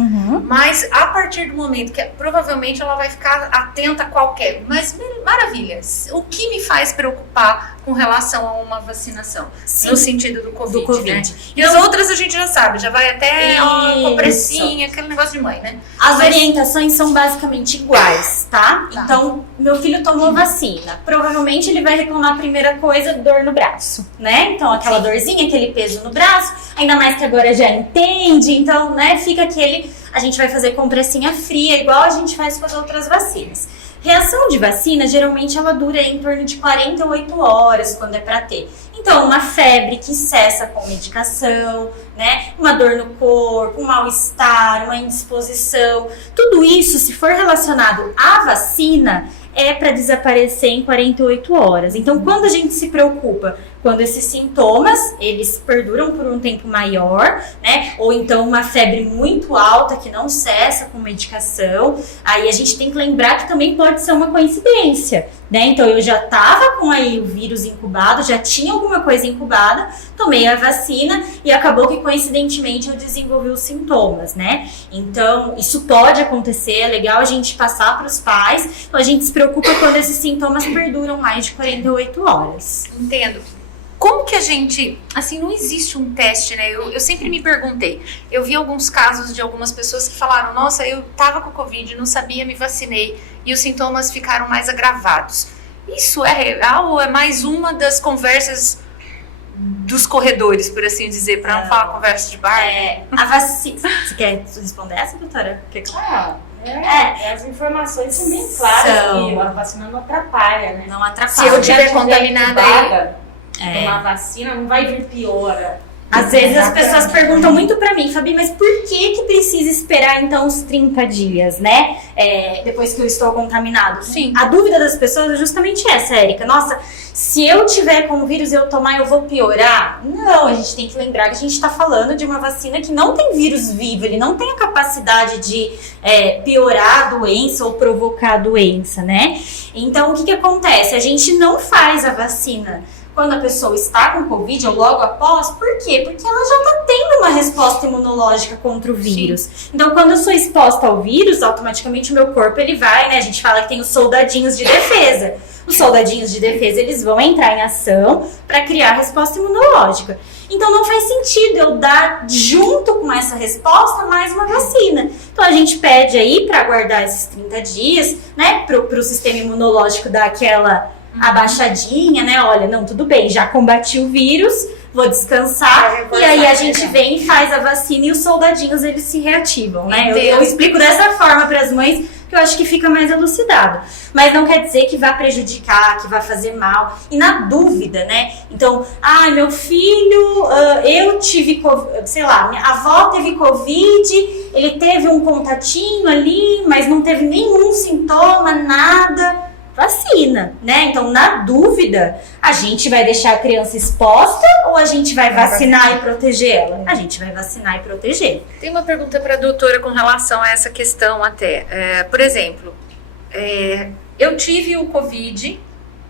Mas a partir do momento que provavelmente ela vai ficar atenta a qualquer. Mas maravilha, o que me faz preocupar com relação a uma vacinação? Sim, no sentido do COVID, né? E as outras a gente já sabe, já vai até a compressinha, aquele negócio de mãe, né? As orientações são basicamente iguais, tá? Então, meu filho tomou vacina. Provavelmente ele vai reclamar a primeira coisa, dor no braço, né? Então, aquela dorzinha, aquele peso no braço, ainda mais que agora já entende, então, né, fica aquele... A gente vai fazer compressinha fria, igual a gente faz com as outras vacinas. Reação de vacina, geralmente ela dura em torno de 48 horas, quando é pra ter. Então, uma febre que cessa com medicação, né? Uma dor no corpo, um mal-estar, uma indisposição. Tudo isso, se for relacionado à vacina, é para desaparecer em 48 horas. Então, quando a gente se preocupa, quando esses sintomas, eles perduram por um tempo maior, né? Ou então uma febre muito alta que não cessa com medicação, aí a gente tem que lembrar que também pode ser uma coincidência, né? Então, eu já tava com aí o vírus incubado, já tinha alguma coisa incubada, tomei a vacina e acabou que coincidentemente eu desenvolvi os sintomas, né? Então, isso pode acontecer, é legal a gente passar para os pais, então a gente se preocupa quando esses sintomas perduram mais de 48 horas. Entendo. Como que a gente... Assim, não existe um teste, né? Eu sempre me perguntei. Eu vi alguns casos de algumas pessoas que falaram: nossa, eu tava com Covid, não sabia, me vacinei e os sintomas ficaram mais agravados. Isso é real ou é mais uma das conversas dos corredores, por assim dizer, para não falar conversa de bar? A vacina... Você quer responder essa, doutora? As informações são bem claras que a vacina não atrapalha, né? Não atrapalha. Se eu tiver contaminada aí... Uma vacina não vai vir piora. Às vezes as pessoas perguntam muito pra mim, Fabi, mas por que precisa esperar então os 30 dias, né? Depois que eu estou contaminado? Sim. A dúvida das pessoas é justamente essa, Érica. Nossa, se eu tiver com o vírus e eu tomar, eu vou piorar? Não, a gente tem que lembrar que a gente tá falando de uma vacina que não tem vírus vivo, ele não tem a capacidade de piorar a doença ou provocar a doença, né? Então, o que acontece? A gente não faz a vacina quando a pessoa está com Covid ou logo após. Por quê? Porque ela já está tendo uma resposta imunológica contra o vírus. Sim. Então, quando eu sou exposta ao vírus, automaticamente o meu corpo ele vai, né? A gente fala que tem os soldadinhos de defesa. Os soldadinhos de defesa, eles vão entrar em ação para criar resposta imunológica. Então, não faz sentido eu dar, junto com essa resposta, mais uma vacina. Então, a gente pede aí para aguardar esses 30 dias, né, para o sistema imunológico dar aquela abaixadinha, né? Olha, não, tudo bem, já combati o vírus, vou descansar. E aí a gente vem e faz a vacina e os soldadinhos, eles se reativam, né? Eu explico dessa forma para as mães, que eu acho que fica mais elucidado. Mas não quer dizer que vai prejudicar, que vai fazer mal. E na dúvida, né? Então, meu filho, eu tive, sei lá, minha avó teve Covid, ele teve um contatinho ali, mas não teve nenhum sintoma, nada. Vacina, né? Então, na dúvida, a gente vai deixar a criança exposta ou a gente vai vacinar e proteger ela? A gente vai vacinar e proteger. Tem uma pergunta para a doutora com relação a essa questão até. Por exemplo, eu tive o Covid,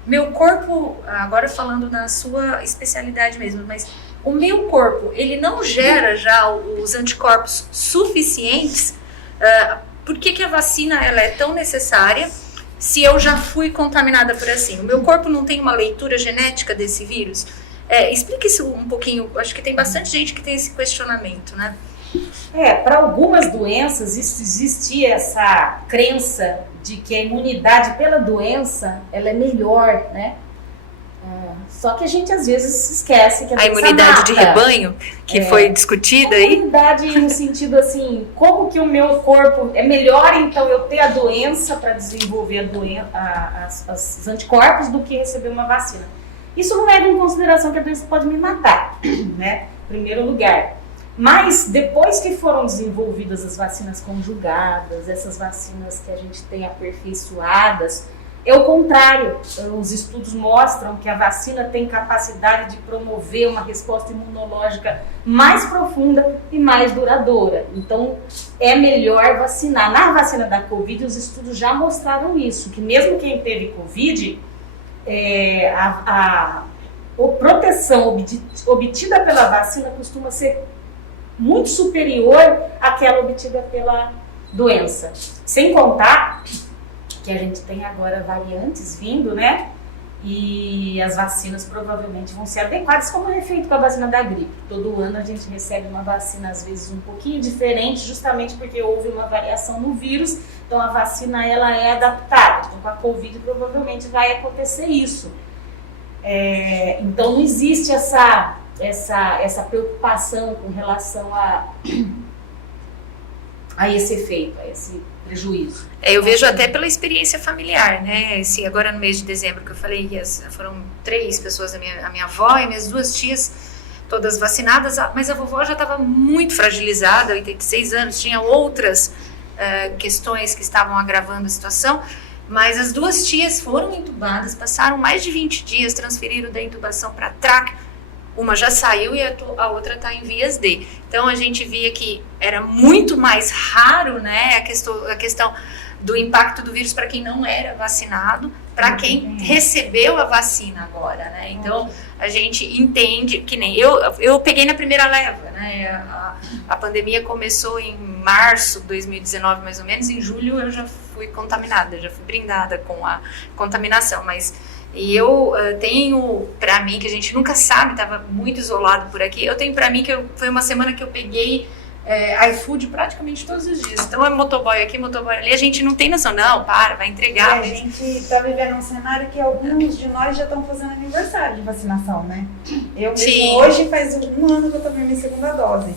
meu corpo, agora falando na sua especialidade mesmo, mas o meu corpo, ele não gera já os anticorpos suficientes. Por que a vacina ela é tão necessária? Se eu já fui contaminada por assim, o meu corpo não tem uma leitura genética desse vírus? Explica isso um pouquinho, acho que tem bastante gente que tem esse questionamento, né? Para algumas doenças existe essa crença de que a imunidade pela doença, ela é melhor, né? Só que a gente às vezes esquece que a imunidade de rebanho, que foi discutida aí. A imunidade no sentido assim, como que o meu corpo é melhor então eu ter a doença para desenvolver os anticorpos do que receber uma vacina. Isso não leva em consideração que a doença pode me matar, né? Em primeiro lugar. Mas depois que foram desenvolvidas as vacinas conjugadas, essas vacinas que a gente tem aperfeiçoadas, é o contrário. Os estudos mostram que a vacina tem capacidade de promover uma resposta imunológica mais profunda e mais duradoura. Então, é melhor vacinar. Na vacina da Covid, os estudos já mostraram isso, que mesmo quem teve Covid, a proteção obtida pela vacina costuma ser muito superior àquela obtida pela doença. Sem contar que a gente tem agora variantes vindo, né? E as vacinas provavelmente vão ser adequadas, como é feito com a vacina da gripe. Todo ano a gente recebe uma vacina, às vezes, um pouquinho diferente, justamente porque houve uma variação no vírus. Então, a vacina, ela é adaptada. Então, com a Covid, provavelmente vai acontecer isso. Então, não existe essa preocupação com relação a esse efeito, a esse prejuízo. Eu vejo até pela experiência familiar, né? Agora no mês de dezembro que eu falei que foram 3 pessoas, a minha avó e minhas 2 tias, todas vacinadas, mas a vovó já estava muito fragilizada, 86 anos, tinha outras questões que estavam agravando a situação, mas as 2 tias foram entubadas, passaram mais de 20 dias, transferiram da intubação para tráqueo. Uma já saiu e a outra está em vias de. Então, a gente via que era muito mais raro, né, a questão do impacto do vírus para quem não era vacinado, para quem recebeu a vacina agora, né? Então, a gente entende que nem eu peguei na primeira leva, né? A pandemia começou em março de 2019, mais ou menos. Em julho, eu já fui contaminada, já fui brindada com a contaminação, mas... E eu tenho pra mim, que a gente nunca sabe, tava muito isolado por aqui, eu tenho pra mim que foi uma semana que eu peguei iFood praticamente todos os dias. Então é motoboy aqui, motoboy ali, a gente não tem noção, vai entregar. A gente tá vivendo um cenário que alguns de nós já estão fazendo aniversário de vacinação, né? Eu mesmo, hoje faz 1 ano que eu tomei minha segunda dose.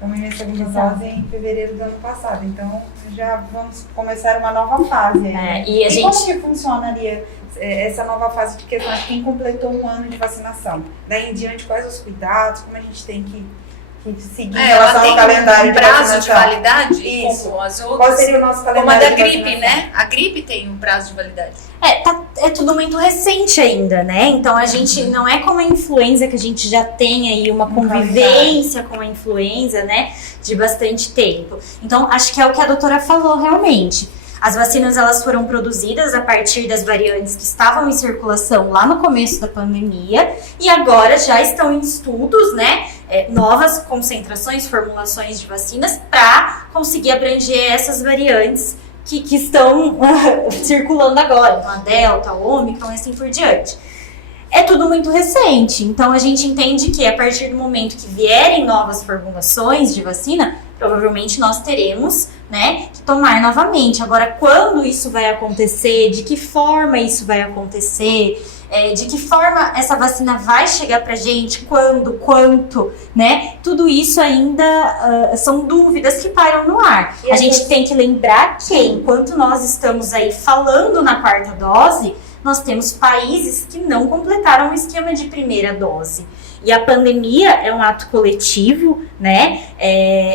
Tomei minha segunda dose em fevereiro do ano passado, então já vamos começar uma nova fase aí. E como que funcionaria essa nova fase de questão de quem completou 1 ano de vacinação? Daí em diante, quais os cuidados, como a gente tem que seguir em relação ao calendário de prazo de validade? Isso. Como as outras, qual seria o nosso calendário? Como a da de gripe, né? A gripe tem um prazo de validade. É tudo muito recente ainda, né? Então a gente não é como a influenza, que a gente já tem aí uma convivência com a influenza, né? De bastante tempo. Então acho que é o que a doutora falou realmente. As vacinas, elas foram produzidas a partir das variantes que estavam em circulação lá no começo da pandemia e agora já estão em estudos, né? Novas concentrações, formulações de vacinas para conseguir abranger essas variantes que estão circulando agora. Então, a Delta, a Ômicron e assim por diante. É tudo muito recente, então a gente entende que a partir do momento que vierem novas formulações de vacina, provavelmente nós teremos, né, que tomar novamente. Agora, quando isso vai acontecer, de que forma isso vai acontecer, de que forma essa vacina vai chegar pra gente, quando, quanto, né, tudo isso ainda são dúvidas que pairam no ar. A gente tem que lembrar que, enquanto nós estamos aí falando na 4ª dose, nós temos países que não completaram o esquema de primeira dose. E a pandemia é um ato coletivo, né?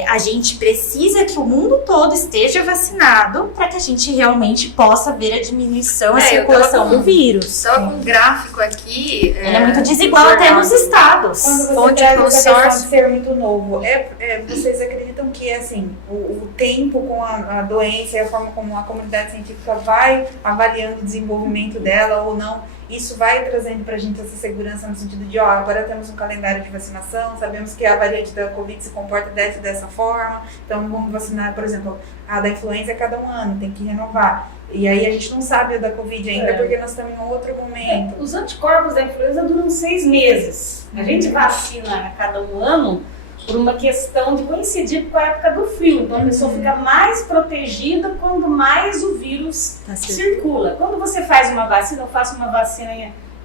A gente precisa que o mundo todo esteja vacinado para que a gente realmente possa ver a diminuição, a circulação do vírus. Só com um gráfico aqui... Ele é muito desigual até nos estados. Quando você traz essa questão de ser muito novo, vocês acreditam que assim, o tempo com a doença e a forma como a comunidade científica vai avaliando o desenvolvimento dela ou não, isso vai trazendo pra gente essa segurança no sentido de, agora temos um calendário de vacinação, sabemos que a variante da Covid se comporta dessa forma, então vamos vacinar, por exemplo, a da influenza a cada 1 ano, tem que renovar. E aí a gente não sabe a da Covid ainda, porque nós estamos em outro momento. Os anticorpos da influenza duram 6 meses. A gente vacina a cada 1 ano por uma questão de coincidir com a época do frio. Então a pessoa fica mais protegida quando mais o vírus circula. Quando você faz uma vacina, eu faço uma vacina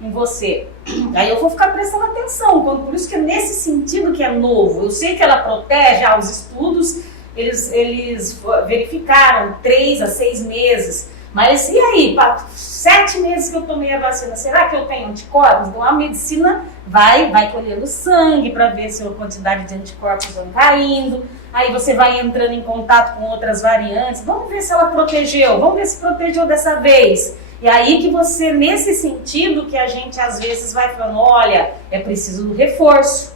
em você, aí eu vou ficar prestando atenção. Então, por isso que é nesse sentido que é novo. Eu sei que ela protege, os estudos, eles verificaram 3 a 6 meses. Mas e aí, 7 meses que eu tomei a vacina, será que eu tenho anticorpos? Então a medicina vai colhendo sangue para ver se a quantidade de anticorpos vai caindo. Aí você vai entrando em contato com outras variantes. Vamos ver se ela protegeu, vamos ver se protegeu dessa vez. E aí que você, nesse sentido, que a gente às vezes vai falando, olha, é preciso do reforço.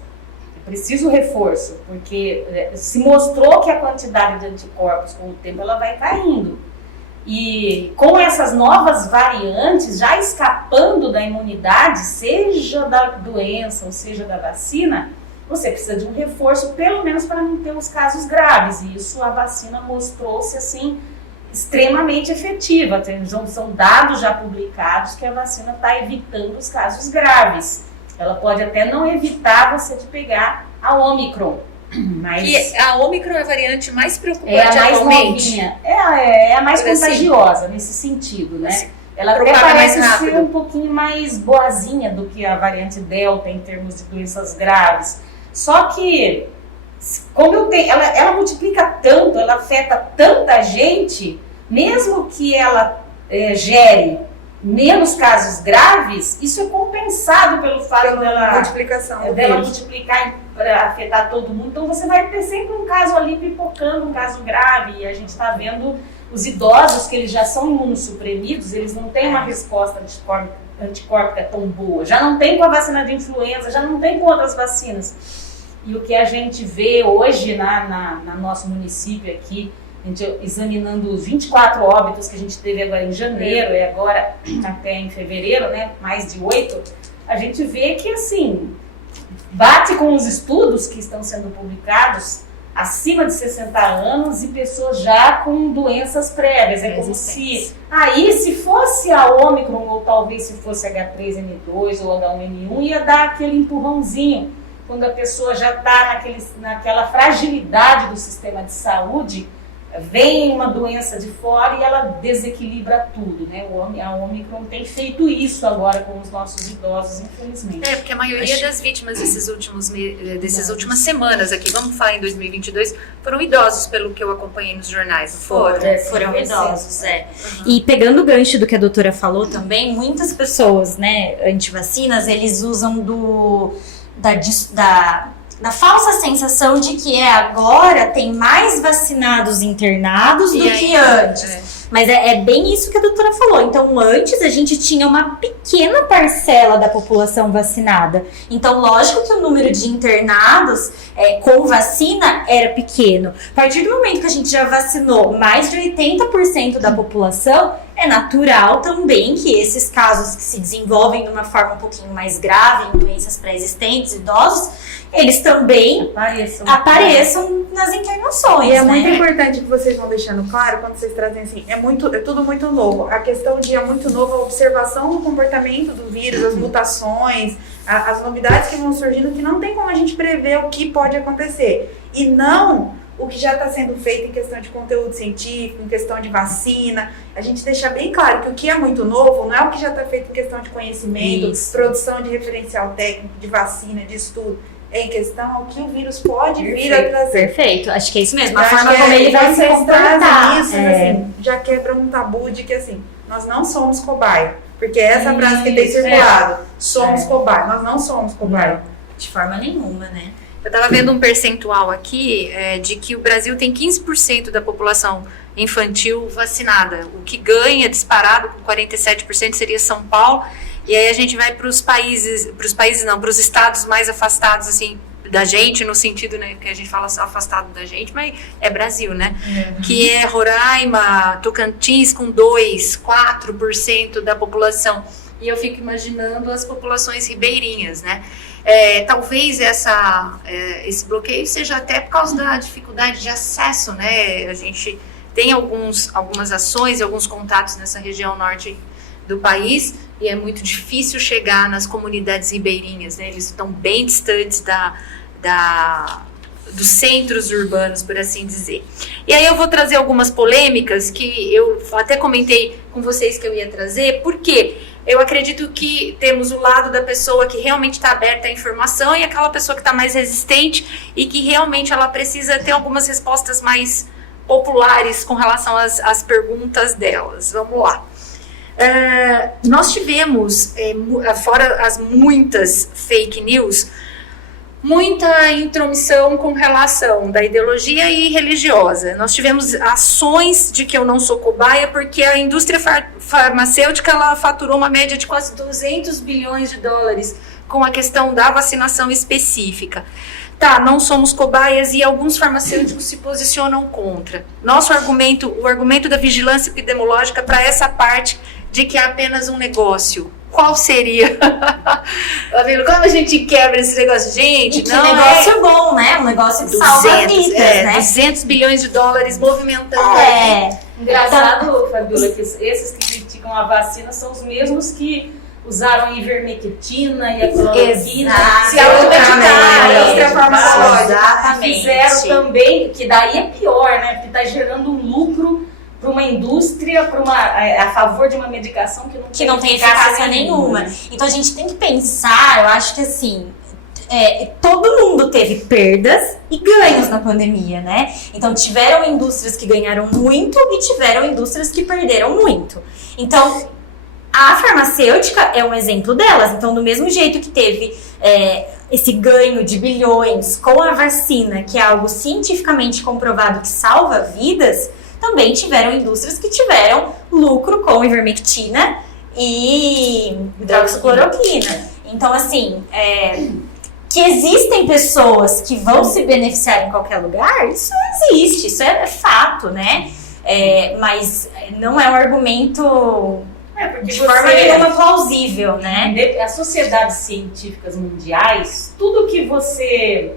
É preciso reforço, porque se mostrou que a quantidade de anticorpos com o tempo ela vai caindo. E com essas novas variantes já escapando da imunidade, seja da doença ou seja da vacina, você precisa de um reforço, pelo menos para não ter os casos graves. E isso a vacina mostrou-se assim extremamente efetiva. São dados já publicados que a vacina está evitando os casos graves. Ela pode até não evitar você de pegar a Ômicron. Mas que a Ômicron é a variante mais preocupante a mais atualmente. Novinha. É a mais Parece contagiosa nesse sentido, né? Assim, ela até propaga mais parece rápido. ser um pouquinho mais boazinha do que a variante Delta em termos de doenças graves. Só que, como ela multiplica tanto, ela afeta tanta gente, mesmo que ela gere menos casos graves, isso é compensado pelo fato dela multiplicar para afetar todo mundo. Então você vai ter sempre um caso ali pipocando, um caso grave, e a gente está vendo os idosos que eles já são imunossuprimidos, eles não têm uma resposta anticórpica tão boa, já não tem com a vacina de influenza, já não tem com outras vacinas. E o que a gente vê hoje na nosso município aqui, a gente examinando os 24 óbitos que a gente teve agora em janeiro e agora até em fevereiro, né, mais de 8, a gente vê que assim, bate com os estudos que estão sendo publicados acima de 60 anos e pessoas já com doenças prévias. É como se fosse a Ômicron ou talvez se fosse H3N2 ou H1N1, ia dar aquele empurrãozinho quando a pessoa já está naquela fragilidade do sistema de saúde. Vem uma doença de fora e ela desequilibra tudo, né? A Ômicron tem feito isso agora com os nossos idosos, infelizmente. Porque a maioria das vítimas dessas últimas semanas aqui, vamos falar em 2022, foram idosos, pelo que eu acompanhei nos jornais, não foram? Foram idosos, E pegando o gancho do que a doutora falou também, muitas pessoas, né, antivacinas, eles usam da falsa sensação de que agora tem mais vacinados internados do que antes. Mas é bem isso que a doutora falou. Então, antes a gente tinha uma pequena parcela da população vacinada. Então, lógico que o número de internados com vacina era pequeno. A partir do momento que a gente já vacinou mais de 80% da população, é natural também que esses casos que se desenvolvem de uma forma um pouquinho mais grave, em doenças pré-existentes, idosos, eles também apareçam nas internações. E é né? muito importante que vocês vão deixando claro, quando vocês trazem assim, é tudo muito novo. A questão de é muito novo, a observação do comportamento do vírus, as mutações, as novidades que vão surgindo, que não tem como a gente prever o que pode acontecer. E não o que já está sendo feito em questão de conteúdo científico, em questão de vacina. A gente deixa bem claro que o que é muito novo não é o que já está feito em questão de conhecimento, produção de referencial técnico, de vacina, de estudo. É em questão ao que o vírus pode vir a trazer. Perfeito, acho que é isso mesmo. A Eu forma acho como ele vai se vocês comportar. trazem isso, assim, já quebra um tabu de que assim, nós não somos cobaia. Porque essa frase que tem circulado, somos cobaia, nós não somos cobaia. De forma nenhuma, né? Eu estava vendo um percentual aqui de que o Brasil tem 15% da população infantil vacinada. O que ganha disparado com 47% seria São Paulo. E aí a gente vai para os estados mais afastados, assim, da gente, no sentido, né, que a gente fala afastado da gente, mas é Brasil, né? Que é Roraima, Tocantins com 4% da população. E eu fico imaginando as populações ribeirinhas, né? Talvez esse bloqueio seja até por causa da dificuldade de acesso, né? A gente tem algumas ações e alguns contatos nessa região norte do país e é muito difícil chegar nas comunidades ribeirinhas, né? Eles estão bem distantes dos centros urbanos, por assim dizer. E aí eu vou trazer algumas polêmicas que eu até comentei com vocês que eu ia trazer, porque eu acredito que temos o lado da pessoa que realmente está aberta à informação e aquela pessoa que está mais resistente e que realmente ela precisa ter algumas respostas mais populares com relação às perguntas delas. Vamos lá. Nós tivemos, fora as muitas fake news, muita intromissão com relação da ideologia e religiosa. Nós tivemos ações de que eu não sou cobaia porque a indústria farmacêutica ela faturou uma média de quase 200 bilhões de dólares com a questão da vacinação específica. Tá, não somos cobaias e alguns farmacêuticos se posicionam contra. Nosso argumento, o argumento da vigilância epidemiológica para essa parte de que é apenas um negócio. Qual seria? Como a gente quebra esse negócio? Gente, que negócio bom, né? Um negócio que salva vidas, né? 200 bilhões de dólares movimentando. Engraçado, Fabiola, que esses que criticam a vacina são os mesmos que usaram a ivermectina e a cloroquina. Se automedicaram. Fizeram também, que daí é pior, né? Porque está gerando um lucro para uma indústria, a favor de uma medicação que não tem eficácia nenhuma. Então a gente tem que pensar, eu acho que assim, todo mundo teve perdas e ganhos na pandemia, né? Então tiveram indústrias que ganharam muito e tiveram indústrias que perderam muito. Então a farmacêutica é um exemplo delas. Então do mesmo jeito que teve esse ganho de bilhões com a vacina, que é algo cientificamente comprovado que salva vidas, também tiveram indústrias que tiveram lucro com ivermectina e hidroxicloroquina. Então, assim, que existem pessoas que vão se beneficiar em qualquer lugar, isso existe, isso é fato, né? Mas não é um argumento de forma nenhuma plausível, né? As sociedades científicas mundiais, tudo que você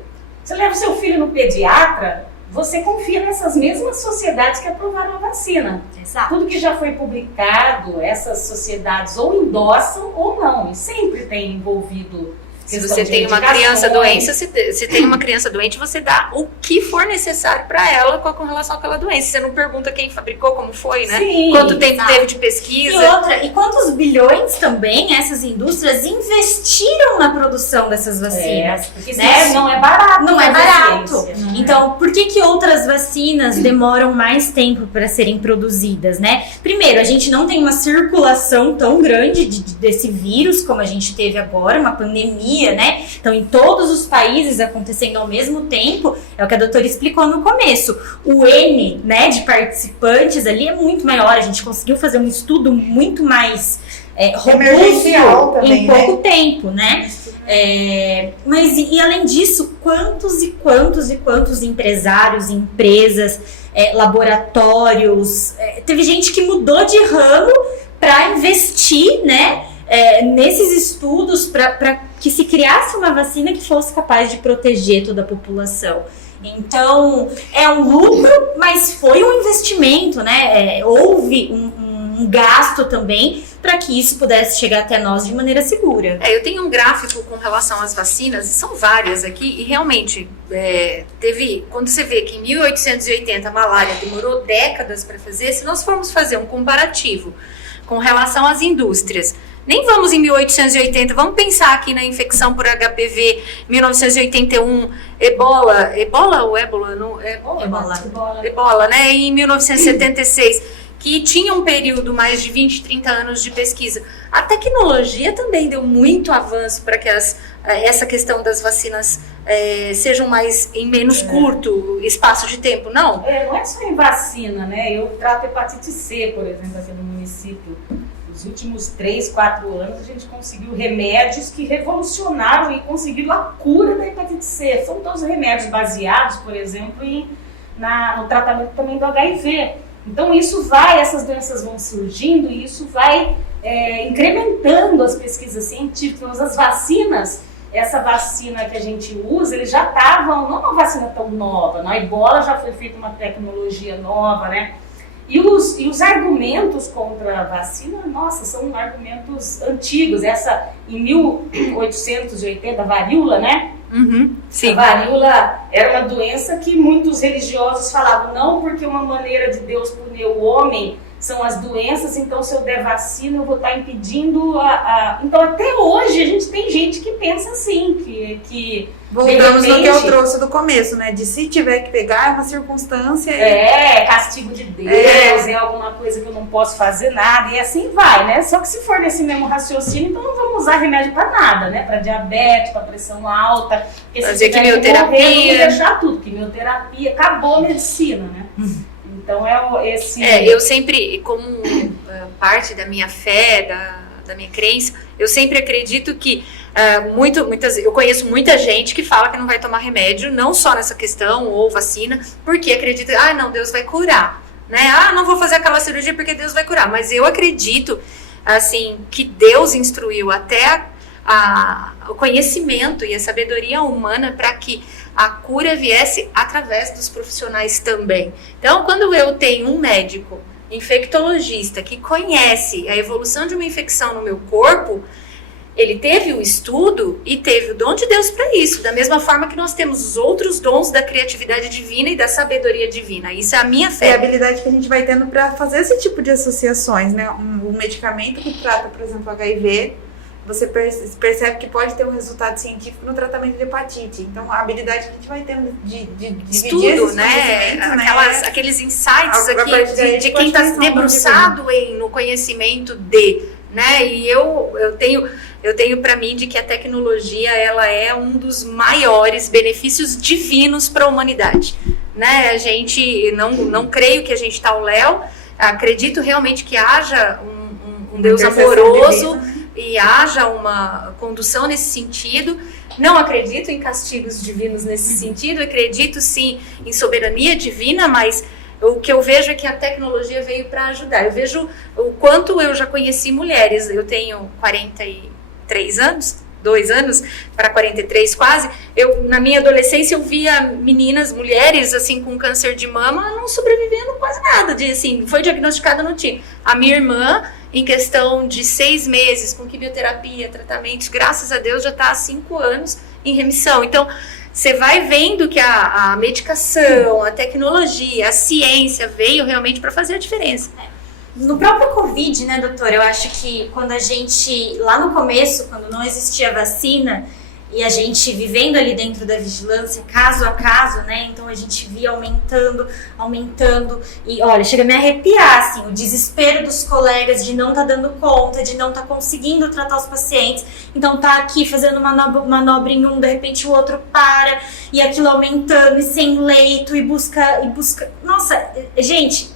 leva o seu filho no pediatra, você confia nessas mesmas sociedades que aprovaram a vacina. Exato. Tudo que já foi publicado, essas sociedades ou endossam ou não. E sempre tem envolvido. Se você tem uma criança doente, se tem uma criança doente, você dá o que for necessário para ela com relação àquela doença. Você não pergunta quem fabricou, como foi, né? Sim, quanto tempo teve de pesquisa. E quantos bilhões também essas indústrias investiram na produção dessas vacinas? Porque né? Não é barato. Não é barato. Então, por que outras vacinas demoram mais tempo para serem produzidas, né? Primeiro, a gente não tem uma circulação tão grande desse vírus como a gente teve agora, uma pandemia pandemia, né? Então, em todos os países acontecendo ao mesmo tempo, é o que a doutora explicou no começo. O N, né, de participantes ali é muito maior. A gente conseguiu fazer um estudo muito mais robusto também, em pouco tempo, né? Mas e além disso, quantos e quantos empresários, empresas, laboratórios, teve gente que mudou de ramo para investir, né, nesses estudos para que se criasse uma vacina que fosse capaz de proteger toda a população. Então, é um lucro, mas foi um investimento, né? Houve um gasto também para que isso pudesse chegar até nós de maneira segura. Eu tenho um gráfico com relação às vacinas, e são várias aqui, e realmente teve, quando você vê que em 1880 a malária demorou décadas para fazer, se nós formos fazer um comparativo com relação às indústrias, nem vamos em 1880, vamos pensar aqui na infecção por HPV, 1981, Ebola ou ébola? Não, Ebola, né? Em 1976, que tinha um período mais de 20, 30 anos de pesquisa. A tecnologia também deu muito avanço para que essa questão das vacinas sejam em menos curto espaço de tempo, não? Não é só em vacina, né? Eu trato hepatite C, por exemplo, aqui no município. Nos últimos 3, 4 anos, a gente conseguiu remédios que revolucionaram e conseguiram a cura da hepatite C. São todos remédios baseados, por exemplo, no tratamento também do HIV. Então essas doenças vão surgindo e isso vai incrementando as pesquisas científicas. As vacinas, essa vacina que a gente usa, eles já estavam, não é uma vacina tão nova, na Ebola já foi feita uma tecnologia nova, né? E os argumentos contra a vacina, nossa, são argumentos antigos. Essa, em 1880, a varíola, né? Uhum, sim. A varíola era uma doença que muitos religiosos falavam, não porque uma maneira de Deus punir o homem são as doenças, então se eu der vacina eu vou estar impedindo Então até hoje a gente tem gente que pensa assim, que voltamos no que eu trouxe do começo, né? De se tiver que pegar, é uma circunstância. Castigo de Deus, é alguma coisa que eu não posso fazer nada, e assim vai, né? Só que se for nesse mesmo raciocínio, então não vamos usar remédio para nada, né? Para diabetes, para pressão alta, porque fazer se quimioterapia, morrer, vamos deixar tudo, quimioterapia, acabou a medicina, né? Então eu sempre, como parte da minha fé, da minha crença, eu sempre acredito que eu conheço muita gente que fala que não vai tomar remédio, não só nessa questão, ou vacina, porque acredita, não, Deus vai curar, né? Não vou fazer aquela cirurgia porque Deus vai curar. Mas eu acredito, assim, que Deus instruiu até o conhecimento e a sabedoria humana para que a cura viesse através dos profissionais também. Então, quando eu tenho um médico infectologista que conhece a evolução de uma infecção no meu corpo, ele teve o estudo e teve o dom de Deus para isso, da mesma forma que nós temos os outros dons da criatividade divina e da sabedoria divina. Isso é a minha fé. É a habilidade que a gente vai tendo para fazer esse tipo de associações, né? Um medicamento que trata, por exemplo, HIV, você percebe que pode ter um resultado científico no tratamento de hepatite. Então, a habilidade que a gente vai tendo de estudo, né? Aqueles insights aqui de quem está debruçado no conhecimento né? E eu tenho para mim de que a tecnologia ela é um dos maiores benefícios divinos para a humanidade, né? A gente não creio que a gente está ao léu, acredito realmente que haja um Deus amoroso e haja uma condução nesse sentido. Não acredito em castigos divinos nesse sentido, acredito sim em soberania divina, mas o que eu vejo é que a tecnologia veio para ajudar. Eu vejo o quanto eu já conheci mulheres. Eu tenho 43 anos, 2 anos para 43 quase. Na minha adolescência eu via mulheres assim com câncer de mama não sobrevivendo quase nada. Foi diagnosticada no TI. A minha irmã, em questão de 6 meses, com quimioterapia, tratamentos, graças a Deus já está há 5 anos em remissão. Então, você vai vendo que a medicação, a tecnologia, a ciência veio realmente para fazer a diferença. No próprio Covid, né, doutora, eu acho que quando a gente, lá no começo, quando não existia vacina, E a gente vivendo ali dentro da vigilância, caso a caso, né? Então a gente via aumentando. E olha, chega a me arrepiar, assim, o desespero dos colegas de não estar dando conta, de não estar conseguindo tratar os pacientes. Então tá aqui fazendo manobra em um, de repente o outro para, e aquilo aumentando, e sem leito, e busca. Nossa, gente,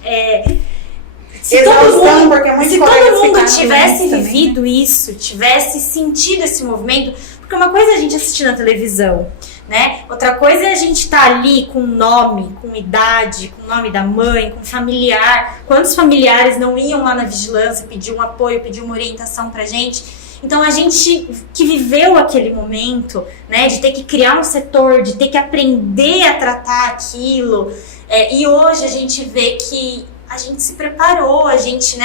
se todo mundo tivesse vivido isso, tivesse sentido esse movimento. Porque uma coisa é a gente assistir na televisão, né? Outra coisa é a gente estar ali com nome, com idade, com o nome da mãe, com familiar. Quantos familiares não iam lá na vigilância pedir um apoio, pedir uma orientação pra gente? Então a gente que viveu aquele momento, né? De ter que criar um setor, de ter que aprender a tratar aquilo. E hoje a gente vê que a gente se preparou, a gente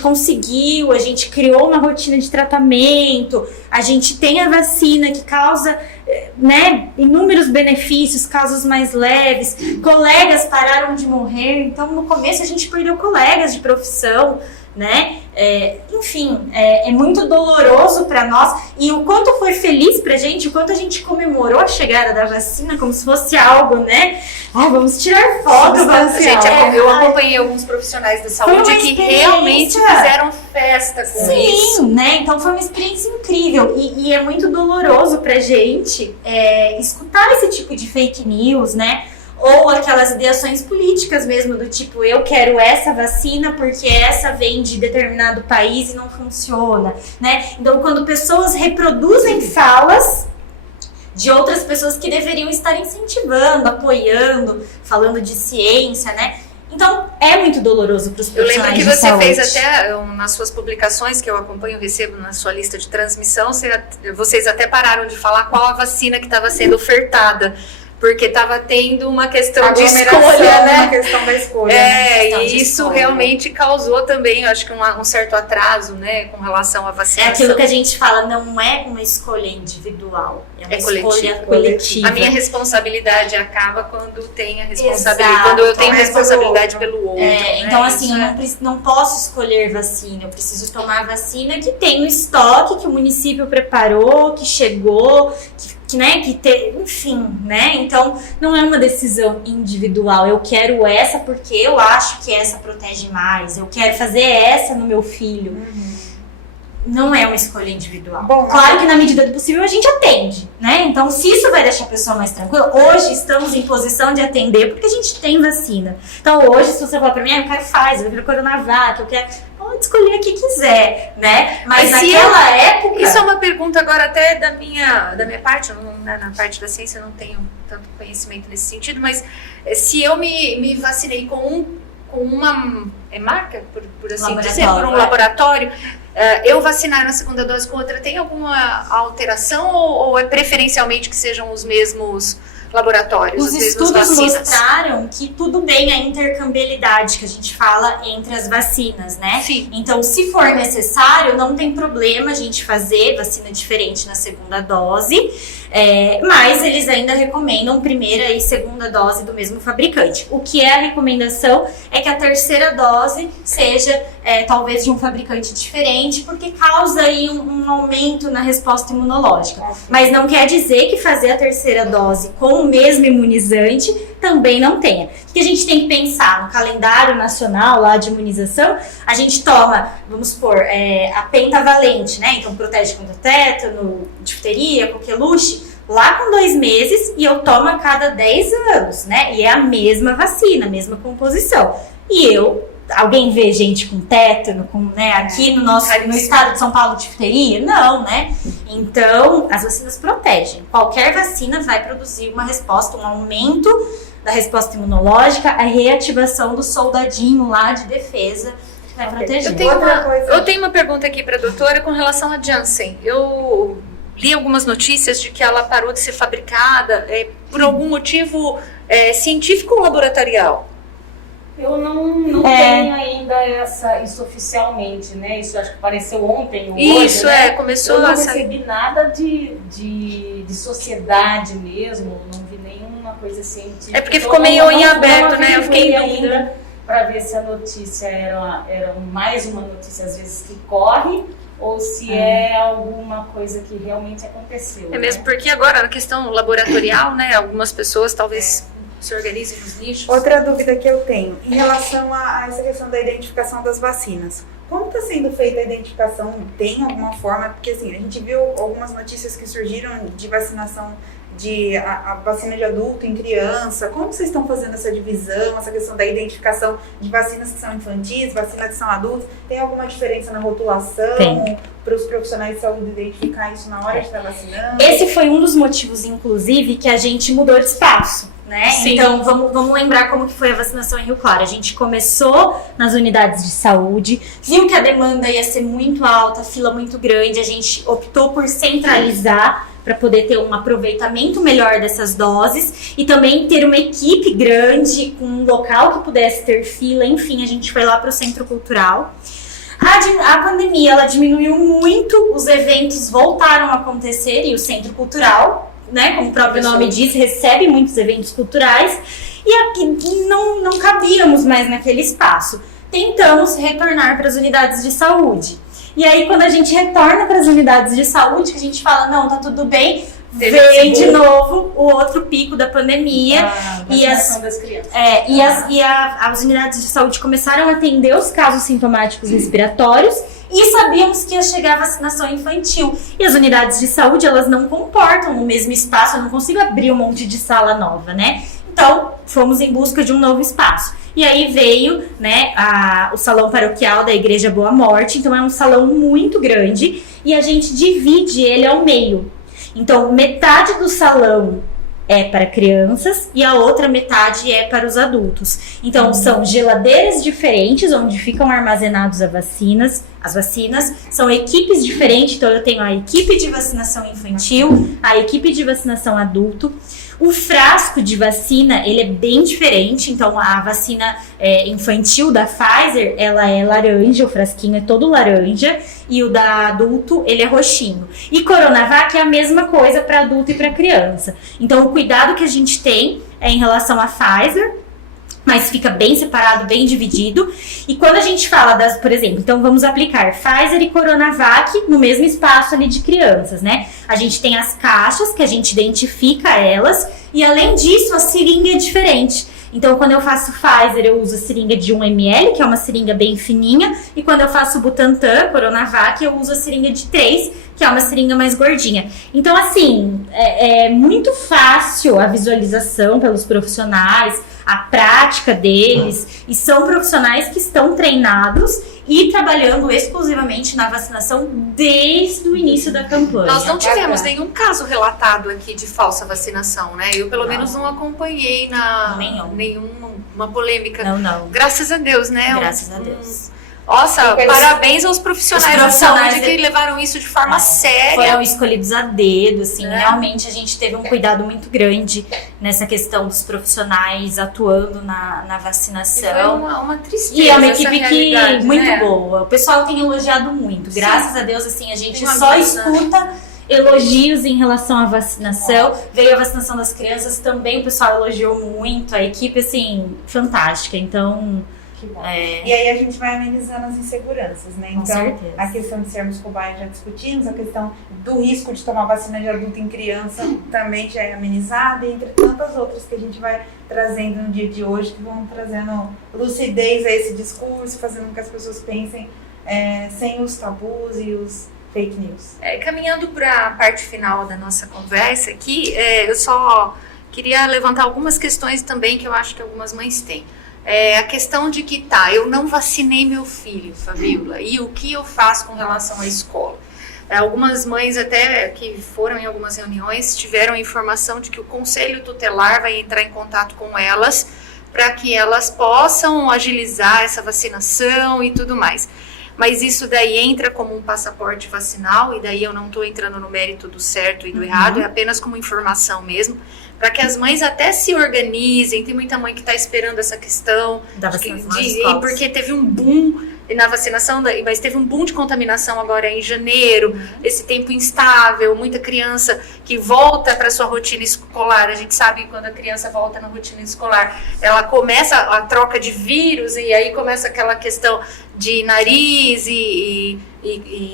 conseguiu, a gente criou uma rotina de tratamento, a gente tem a vacina que causa, né, inúmeros benefícios, casos mais leves, colegas pararam de morrer, então no começo a gente perdeu colegas de profissão, né? Enfim, é muito doloroso para nós, e o quanto foi feliz pra gente, o quanto a gente comemorou a chegada da vacina como se fosse algo, né? Vamos tirar foto, gente, eu acompanhei alguns profissionais da saúde que realmente fizeram festa com isso. Sim, né? Então foi uma experiência incrível, e é muito doloroso pra gente escutar esse tipo de fake news, né? Ou aquelas ideações políticas mesmo, do tipo, eu quero essa vacina porque essa vem de determinado país e não funciona, né? Então, quando pessoas reproduzem falas de outras pessoas que deveriam estar incentivando, apoiando, falando de ciência, né? Então, é muito doloroso para os profissionais de saúde. Eu lembro que você fez até, nas suas publicações, que eu acompanho, recebo na sua lista de transmissão, vocês até pararam de falar qual a vacina que estava sendo ofertada. Porque estava tendo uma questão de escolha, né? Uma questão da escolha. E isso realmente causou também, eu acho que um certo atraso, né? Com relação à vacinação. É aquilo que a gente fala, não é uma escolha individual, é uma escolha coletiva. A minha responsabilidade acaba quando tem a responsabilidade, quando eu tenho responsabilidade pelo outro. Né? Então, assim, eu não posso escolher vacina, eu preciso tomar a vacina que tem no estoque, que o município preparou, que chegou, enfim, né? Então, não é uma decisão individual. Eu quero essa porque eu acho que essa protege mais. Eu quero fazer essa no meu filho. Não é uma escolha individual. Bom, claro que na medida do possível a gente atende, né? Então, se isso vai deixar a pessoa mais tranquila, hoje estamos em posição de atender porque a gente tem vacina. Então, hoje, se você falar pra mim, eu quero Pfizer, eu quero Coronavac, eu quero... Pode escolher a que quiser, né? Mas naquela época... Isso é uma pergunta agora até da minha parte, na parte da ciência eu não tenho tanto conhecimento nesse sentido, mas se eu me vacinei com uma marca, por assim dizer, por um laboratório, eu vacinar na segunda dose com outra, tem alguma alteração ou é preferencialmente que sejam os mesmos laboratórios? Os estudos mostraram que tudo bem a intercambiabilidade que a gente fala entre as vacinas, né? Sim. Então, se for necessário, não tem problema a gente fazer vacina diferente na segunda dose, mas eles ainda recomendam primeira e segunda dose do mesmo fabricante. O que é a recomendação é que a terceira dose seja talvez de um fabricante diferente, porque causa aí um aumento na resposta imunológica. Mas não quer dizer que fazer a terceira dose com o mesmo imunizante também não tenha. O que a gente tem que pensar? No calendário nacional lá de imunização, a gente toma, vamos supor, a pentavalente, né? Então protege contra tétano, difteria, coqueluche, lá com 2 meses, e eu tomo a cada 10 anos, né? E é a mesma vacina, a mesma composição. E alguém vê gente com tétano, né, aqui no estado de São Paulo, difteria? Não, né? Então, as vacinas protegem. Qualquer vacina vai produzir uma resposta, um aumento da resposta imunológica, a reativação do soldadinho lá de defesa que vai proteger. Eu tenho uma pergunta aqui para a doutora com relação à Janssen. Eu li algumas notícias de que ela parou de ser fabricada por algum motivo científico ou laboratorial. Eu não tenho ainda isso oficialmente, né? Isso acho que apareceu ontem ou hoje, né? Começou eu não recebi nada de sociedade mesmo, não vi nenhuma coisa científica. É porque ficou meio em aberto, né? Eu fiquei em dúvida. para ver se a notícia era mais uma notícia, às vezes, que corre, ou se é alguma coisa que realmente aconteceu. É mesmo, porque agora, na questão laboratorial, né, algumas pessoas talvez se organizem nos nichos. Outra dúvida que eu tenho, em relação a essa questão da identificação das vacinas. Como está sendo feita a identificação? Tem alguma forma? Porque assim, a gente viu algumas notícias que surgiram de vacinação a vacina de adulto em criança. Como vocês estão fazendo essa divisão, essa questão da identificação de vacinas que são infantis, vacinas que são adultos? Tem alguma diferença na rotulação para os profissionais de saúde identificar isso na hora de estar vacinando? Esse foi um dos motivos, inclusive, que a gente mudou de espaço. Né? Então, vamos lembrar como que foi a vacinação em Rio Claro. A gente começou nas unidades de saúde, viu que a demanda ia ser muito alta, fila muito grande, a gente optou por centralizar para poder ter um aproveitamento melhor dessas doses e também ter uma equipe grande, com um local que pudesse ter fila, enfim, a gente foi lá para o Centro Cultural. A pandemia, ela diminuiu muito, os eventos voltaram a acontecer e o Centro Cultural, né, como o próprio nome diz, recebe muitos eventos culturais e aqui não cabíamos mais naquele espaço. Tentamos retornar para as unidades de saúde. E aí, quando a gente retorna para as unidades de saúde, que a gente fala, não, tá tudo bem, vem de novo o outro pico da pandemia. E das crianças. As unidades de saúde começaram a atender os casos sintomáticos respiratórios e sabíamos que ia chegar a vacinação infantil. E as unidades de saúde, elas não comportam no mesmo espaço, eu não consigo abrir um monte de sala nova, né? Então, fomos em busca de um novo espaço. E aí veio, né, o salão paroquial da Igreja Boa Morte. Então, é um salão muito grande e a gente divide ele ao meio. Então, metade do salão é para crianças e a outra metade é para os adultos. Então, são geladeiras diferentes onde ficam armazenados as vacinas. São equipes diferentes. Então, eu tenho a equipe de vacinação infantil, a equipe de vacinação adulto. O frasco de vacina, ele é bem diferente. Então, a vacina infantil da Pfizer, ela é laranja, o frasquinho é todo laranja. E o da adulto, ele é roxinho. E Coronavac é a mesma coisa para adulto e para criança. Então, o cuidado que a gente tem é em relação à Pfizer, mas fica bem separado, bem dividido. E quando a gente fala por exemplo, então vamos aplicar Pfizer e Coronavac no mesmo espaço ali de crianças, né? A gente tem as caixas que a gente identifica elas e além disso a seringa é diferente. Então, quando eu faço Pfizer, eu uso a seringa de 1 ml, que é uma seringa bem fininha. E quando eu faço Butantan, Coronavac, eu uso a seringa de 3, que é uma seringa mais gordinha. Então, assim, é muito fácil a visualização pelos profissionais, a prática deles. E são profissionais que estão treinados e trabalhando exclusivamente na vacinação desde o início da campanha. Nós não tivemos nenhum caso relatado aqui de falsa vacinação, né? Eu, pelo menos, não acompanhei nenhuma polêmica. Não. Graças a Deus, né? Graças a Deus. Nossa, parabéns aos profissionais da saúde que levaram isso de forma séria. Foram escolhidos a dedo, assim, realmente a gente teve um cuidado muito grande nessa questão dos profissionais atuando na vacinação. E foi uma tristeza. E é uma equipe muito né? boa. O pessoal tem elogiado muito. Graças a Deus, assim, a gente só escuta elogios em relação à vacinação. Veio a vacinação das crianças também, o pessoal elogiou muito. A equipe, assim, fantástica. Então... Que bom. E aí a gente vai amenizando as inseguranças, né? Com então, certeza. A questão de sermos cobaias já discutimos, a questão do risco de tomar vacina de adulto em criança também já é amenizada, e entre tantas outras que a gente vai trazendo no dia de hoje, que vão trazendo lucidez a esse discurso, fazendo com que as pessoas pensem sem os tabus e os fake news. Caminhando para a parte final da nossa conversa aqui, eu só queria levantar algumas questões também que eu acho que algumas mães têm. A questão de que eu não vacinei meu filho, Fabíola, e o que eu faço com relação à escola? Algumas mães até que foram em algumas reuniões tiveram informação de que o conselho tutelar vai entrar em contato com elas para que elas possam agilizar essa vacinação e tudo mais. Mas isso daí entra como um passaporte vacinal, e daí eu não estou entrando no mérito do certo e do errado, é apenas como informação mesmo, para que as mães até se organizem. Tem muita mãe que está esperando essa questão, da vacinação porque teve um boom na vacinação, mas teve um boom de contaminação agora em janeiro, esse tempo instável, muita criança que volta para sua rotina escolar. A gente sabe que quando a criança volta na rotina escolar, ela começa a troca de vírus e aí começa aquela questão de nariz e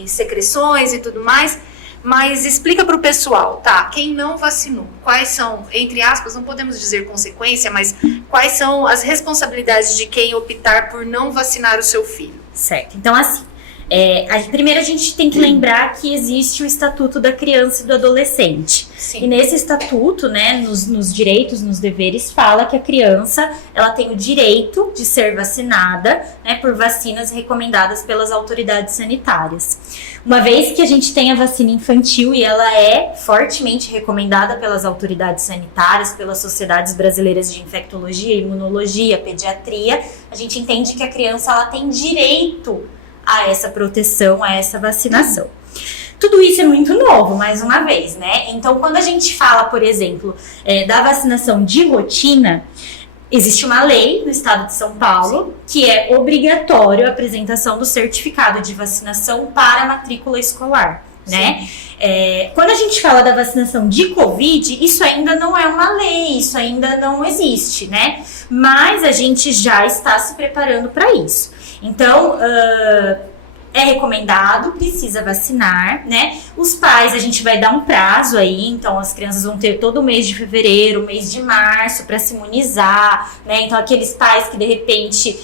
secreções e tudo mais. Mas explica para o pessoal, tá? Quem não vacinou, quais são, entre aspas, não podemos dizer consequência, mas quais são as responsabilidades de quem optar por não vacinar o seu filho? Certo. Então, assim, primeiro a gente tem que lembrar que existe o Estatuto da Criança e do Adolescente. Sim. E nesse estatuto, né, nos direitos, nos deveres, fala que a criança, ela tem o direito de ser vacinada, né, por vacinas recomendadas pelas autoridades sanitárias. Uma vez que a gente tem a vacina infantil e ela é fortemente recomendada pelas autoridades sanitárias, pelas sociedades brasileiras de infectologia, imunologia, pediatria, a gente entende que a criança, ela tem direito a essa proteção, a essa vacinação. Tudo isso é muito novo, mais uma vez, né? Então, quando a gente fala, por exemplo, da vacinação de rotina, existe uma lei no estado de São Paulo que é obrigatório a apresentação do certificado de vacinação para a matrícula escolar, né? Quando a gente fala da vacinação de Covid, isso ainda não é uma lei, isso ainda não existe, né? Mas a gente já está se preparando para isso. Então, é recomendado, precisa vacinar, né? Os pais, a gente vai dar um prazo aí, então as crianças vão ter todo o mês de fevereiro, mês de março para se imunizar, né? Então aqueles pais que de repente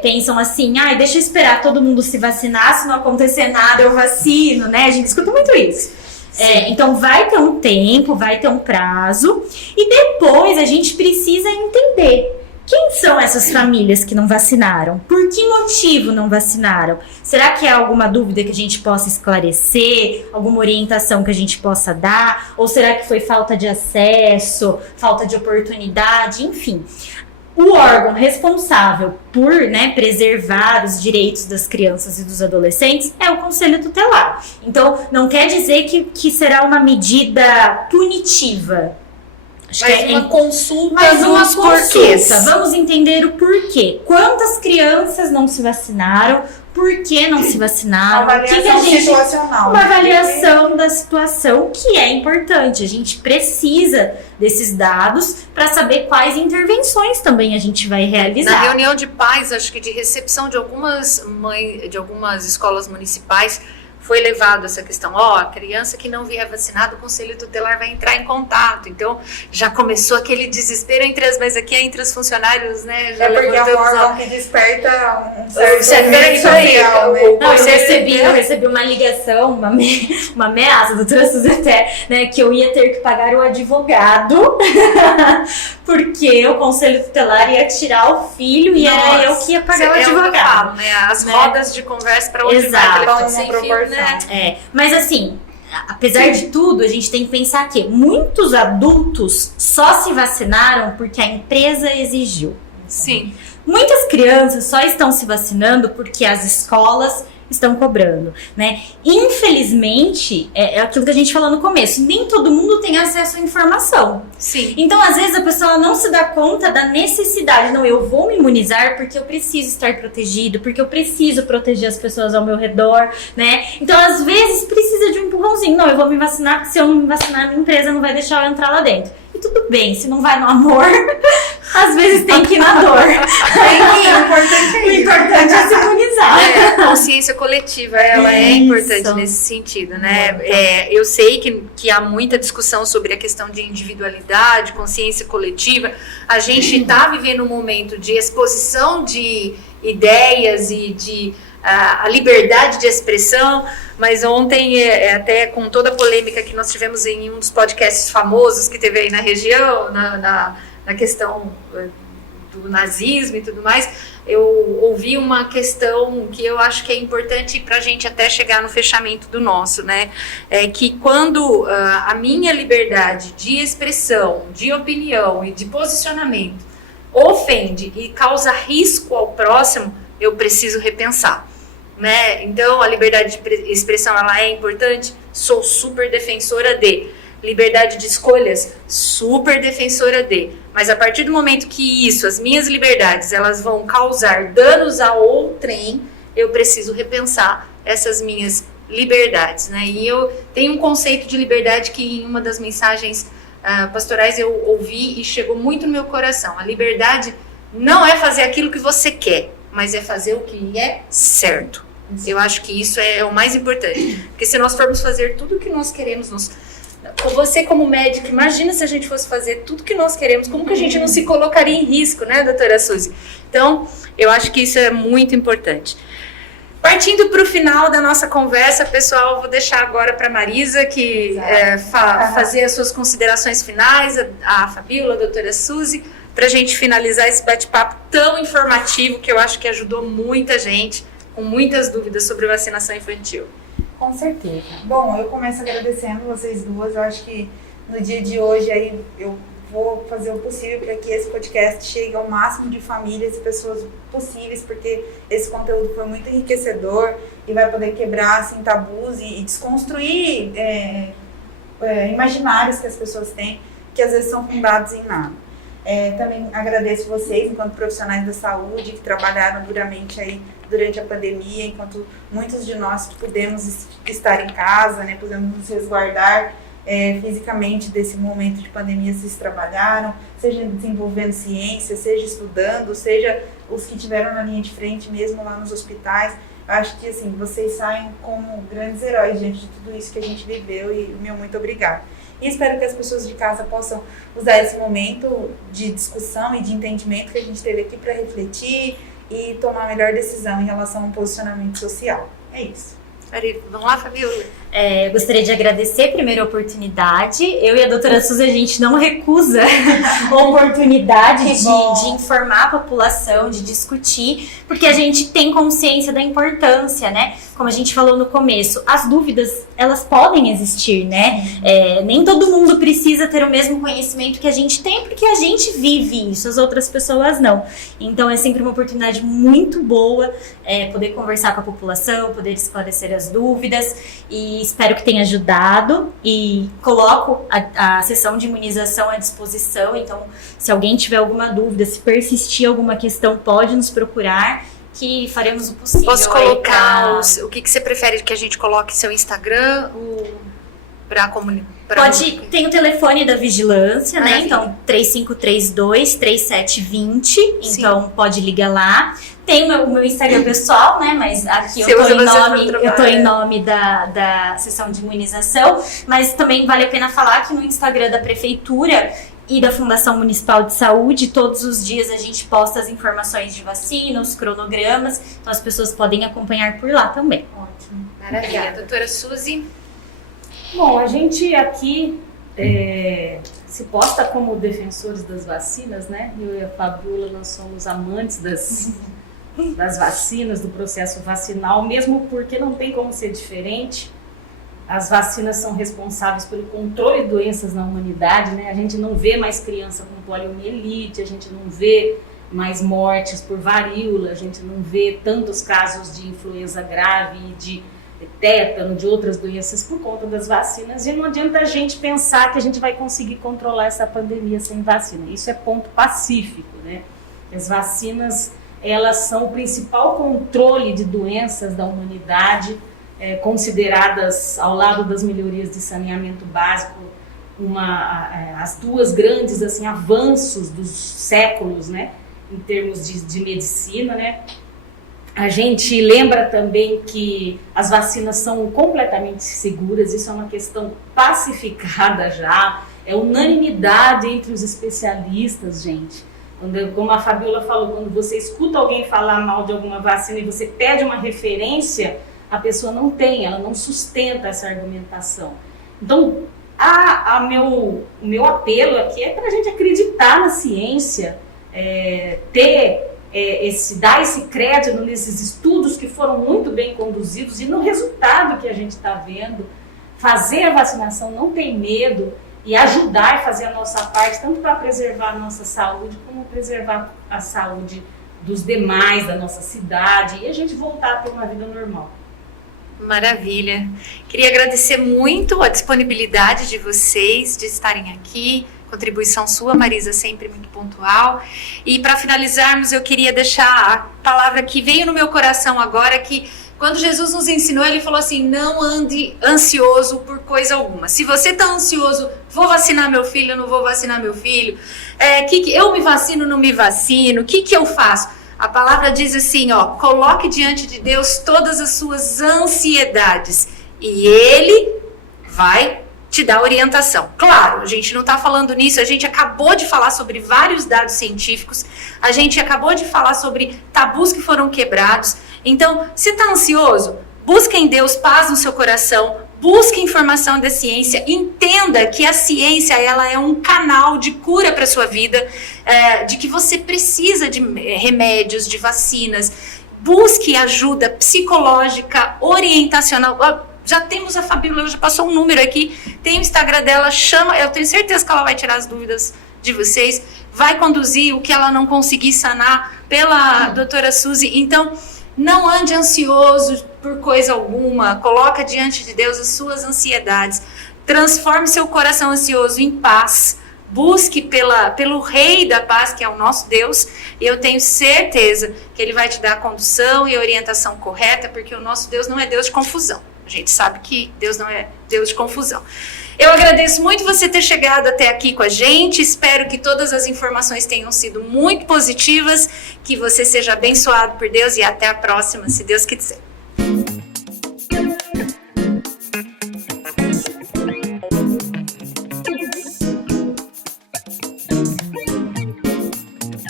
pensam assim, deixa eu esperar todo mundo se vacinar, se não acontecer nada eu vacino, né? A gente escuta muito isso. Então vai ter um tempo, vai ter um prazo e depois a gente precisa entender quem são essas famílias que não vacinaram? Por que motivo não vacinaram? Será que há alguma dúvida que a gente possa esclarecer? Alguma orientação que a gente possa dar? Ou será que foi falta de acesso, falta de oportunidade? Enfim, o órgão responsável por, né, preservar os direitos das crianças e dos adolescentes é o Conselho Tutelar. Então, não quer dizer que será uma medida punitiva. Mas uma consulta dos porquês. Vamos entender o porquê. Quantas crianças não se vacinaram? Por que não se vacinaram? Uma avaliação situacional. Uma avaliação da situação que é importante. A gente precisa desses dados para saber quais intervenções também a gente vai realizar. Na reunião de pais, acho que de recepção de algumas escolas municipais, foi levado essa questão, a criança que não vier vacinada, o Conselho Tutelar vai entrar em contato. Então, já começou aquele desespero entre os funcionários, né? Já porque é um órgão que desperta um certo social, né? Eu recebi uma ligação, uma ameaça, doutora Suzy até, né, que eu ia ter que pagar o advogado, porque o Conselho Tutelar ia tirar o filho e era eu que ia pagar o advogado. Né? As rodas de conversa para onde vai telefone sem fio, né? Mas assim, apesar de tudo, a gente tem que pensar que muitos adultos só se vacinaram porque a empresa exigiu. Sim. Muitas crianças só estão se vacinando porque as escolas estão cobrando, né? Infelizmente, é aquilo que a gente falou no começo, nem todo mundo tem acesso à informação. Sim. Então, às vezes, a pessoa não se dá conta da necessidade. Não, eu vou me imunizar porque eu preciso estar protegido, porque eu preciso proteger as pessoas ao meu redor, né? Então, às vezes, precisa de um empurrãozinho. Não, eu vou me vacinar, porque se eu não me vacinar, a minha empresa não vai deixar eu entrar lá dentro. E tudo bem, se não vai no amor, às vezes tem que ir na dor. O importante é se imunizar. A consciência coletiva, ela é importante nesse sentido, né? Eu sei que há muita discussão sobre a questão de individualidade, consciência coletiva. A gente está vivendo um momento de exposição de ideias e de a liberdade de expressão, mas ontem, até com toda a polêmica que nós tivemos em um dos podcasts famosos que teve aí na região, na questão do nazismo e tudo mais, eu ouvi uma questão que eu acho que é importante para a gente até chegar no fechamento do nosso, né? É que quando a minha liberdade de expressão, de opinião e de posicionamento ofende e causa risco ao próximo, eu preciso repensar, né? Então, a liberdade de expressão, ela é importante? Sou super defensora de. Liberdade de escolhas, super defensora de. Mas a partir do momento que as minhas liberdades, elas vão causar danos a outrem, eu preciso repensar essas minhas liberdades, né? E eu tenho um conceito de liberdade que em uma das mensagens pastorais eu ouvi e chegou muito no meu coração. A liberdade não é fazer aquilo que você quer, mas é fazer o que é certo. Eu acho que isso é o mais importante. Porque se nós formos fazer tudo o que nós queremos, você como médico, imagina se a gente fosse fazer tudo o que nós queremos, como que a gente não se colocaria em risco, né, doutora Suzy? Então, eu acho que isso é muito importante. Partindo para o final da nossa conversa, pessoal, vou deixar agora para a Marisa que fazer as suas considerações finais, a Fabíola, a doutora Suzy, para a gente finalizar esse bate-papo tão informativo que eu acho que ajudou muita gente com muitas dúvidas sobre vacinação infantil. Com certeza. Bom, eu começo agradecendo vocês duas. Eu acho que no dia de hoje aí eu vou fazer o possível para que esse podcast chegue ao máximo de famílias e pessoas possíveis, porque esse conteúdo foi muito enriquecedor e vai poder quebrar assim, tabus e desconstruir imaginários que as pessoas têm, que às vezes são fundados em nada. Também agradeço vocês, enquanto profissionais da saúde, que trabalharam duramente aí durante a pandemia, enquanto muitos de nós pudemos estar em casa, né, pudemos nos resguardar fisicamente desse momento de pandemia. Vocês trabalharam, seja desenvolvendo ciência, seja estudando, seja os que estiveram na linha de frente mesmo lá nos hospitais. Eu acho que assim, vocês saem como grandes heróis diante de tudo isso que a gente viveu e meu muito obrigado. E espero que as pessoas de casa possam usar esse momento de discussão e de entendimento que a gente teve aqui para refletir e tomar a melhor decisão em relação ao posicionamento social. É isso. Vamos lá, Fabíola? Gostaria de agradecer primeiro a oportunidade. Eu e a doutora Suzy, a gente não recusa a oportunidade de informar a população, de discutir, porque a gente tem consciência da importância, né? Como a gente falou no começo, as dúvidas, elas podem existir, né? Nem todo mundo precisa ter o mesmo conhecimento que a gente tem, porque a gente vive isso, as outras pessoas não. Então é sempre uma oportunidade muito boa poder conversar com a população, poder esclarecer as dúvidas, e espero que tenha ajudado, e coloco a sessão de imunização à disposição. Então, se alguém tiver alguma dúvida, se persistir alguma questão, pode nos procurar, que faremos o possível. Posso colocar o que você prefere que a gente coloque? Seu Instagram para comunicar? Tem o telefone da vigilância, né? Então, 3532-3720. Então, pode ligar lá. Tem o meu Instagram pessoal, né? Mas aqui eu tô em nome da sessão de imunização. Mas também vale a pena falar que no Instagram da Prefeitura e da Fundação Municipal de Saúde, todos os dias a gente posta as informações de vacina, os cronogramas, então as pessoas podem acompanhar por lá também. Ótimo. Maravilha. Doutora Suzy? Bom, a gente aqui se posta como defensores das vacinas, né? Eu e a Fabíola, nós somos amantes das vacinas, do processo vacinal, mesmo porque não tem como ser diferente. As vacinas são responsáveis pelo controle de doenças na humanidade, né? A gente não vê mais criança com poliomielite, a gente não vê mais mortes por varíola, a gente não vê tantos casos de influenza grave, de tétano, de outras doenças por conta das vacinas. E não adianta a gente pensar que a gente vai conseguir controlar essa pandemia sem vacina. Isso é ponto pacífico, né? As vacinas, elas são o principal controle de doenças da humanidade, consideradas, ao lado das melhorias de saneamento básico, as duas grandes assim, avanços dos séculos, né, em termos de medicina, né. A gente lembra também que as vacinas são completamente seguras, isso é uma questão pacificada já, é unanimidade entre os especialistas, gente. Como a Fabíola falou, quando você escuta alguém falar mal de alguma vacina e você pede uma referência, a pessoa não tem, ela não sustenta essa argumentação. Então, o meu apelo aqui é para a gente acreditar na ciência, dar esse crédito nesses estudos que foram muito bem conduzidos e no resultado que a gente está vendo, fazer a vacinação, não ter medo e ajudar a fazer a nossa parte, tanto para preservar a nossa saúde, como preservar a saúde dos demais, da nossa cidade, e a gente voltar a ter uma vida normal. Maravilha. Queria agradecer muito a disponibilidade de vocês de estarem aqui. Contribuição sua, Marisa, sempre muito pontual. E para finalizarmos, eu queria deixar a palavra que veio no meu coração agora, que quando Jesus nos ensinou, ele falou assim: não ande ansioso por coisa alguma. Se você está ansioso, vou vacinar meu filho, não vou vacinar meu filho, eu me vacino, não me vacino, o que eu faço? A palavra diz assim, ó: coloque diante de Deus todas as suas ansiedades e Ele vai te dar orientação. Claro, a gente não está falando nisso, a gente acabou de falar sobre vários dados científicos, a gente acabou de falar sobre tabus que foram quebrados. Então, se está ansioso, busque em Deus paz no seu coração, busque informação da ciência, entenda que a ciência ela é um canal de cura para a sua vida, de que você precisa de remédios, de vacinas, busque ajuda psicológica, orientacional. Já temos a Fabíola, já passou um número aqui, tem o Instagram dela, chama, eu tenho certeza que ela vai tirar as dúvidas de vocês, vai conduzir o que ela não conseguir sanar pela doutora Suzy. Então, não ande ansioso por coisa alguma, coloca diante de Deus as suas ansiedades, transforme seu coração ansioso em paz, busque pelo Rei da Paz, que é o nosso Deus, e eu tenho certeza que Ele vai te dar a condução e a orientação correta, porque o nosso Deus não é Deus de confusão. A gente sabe que Deus não é Deus de confusão. Eu agradeço muito você ter chegado até aqui com a gente. Espero que todas as informações tenham sido muito positivas, que você seja abençoado por Deus e até a próxima, se Deus quiser.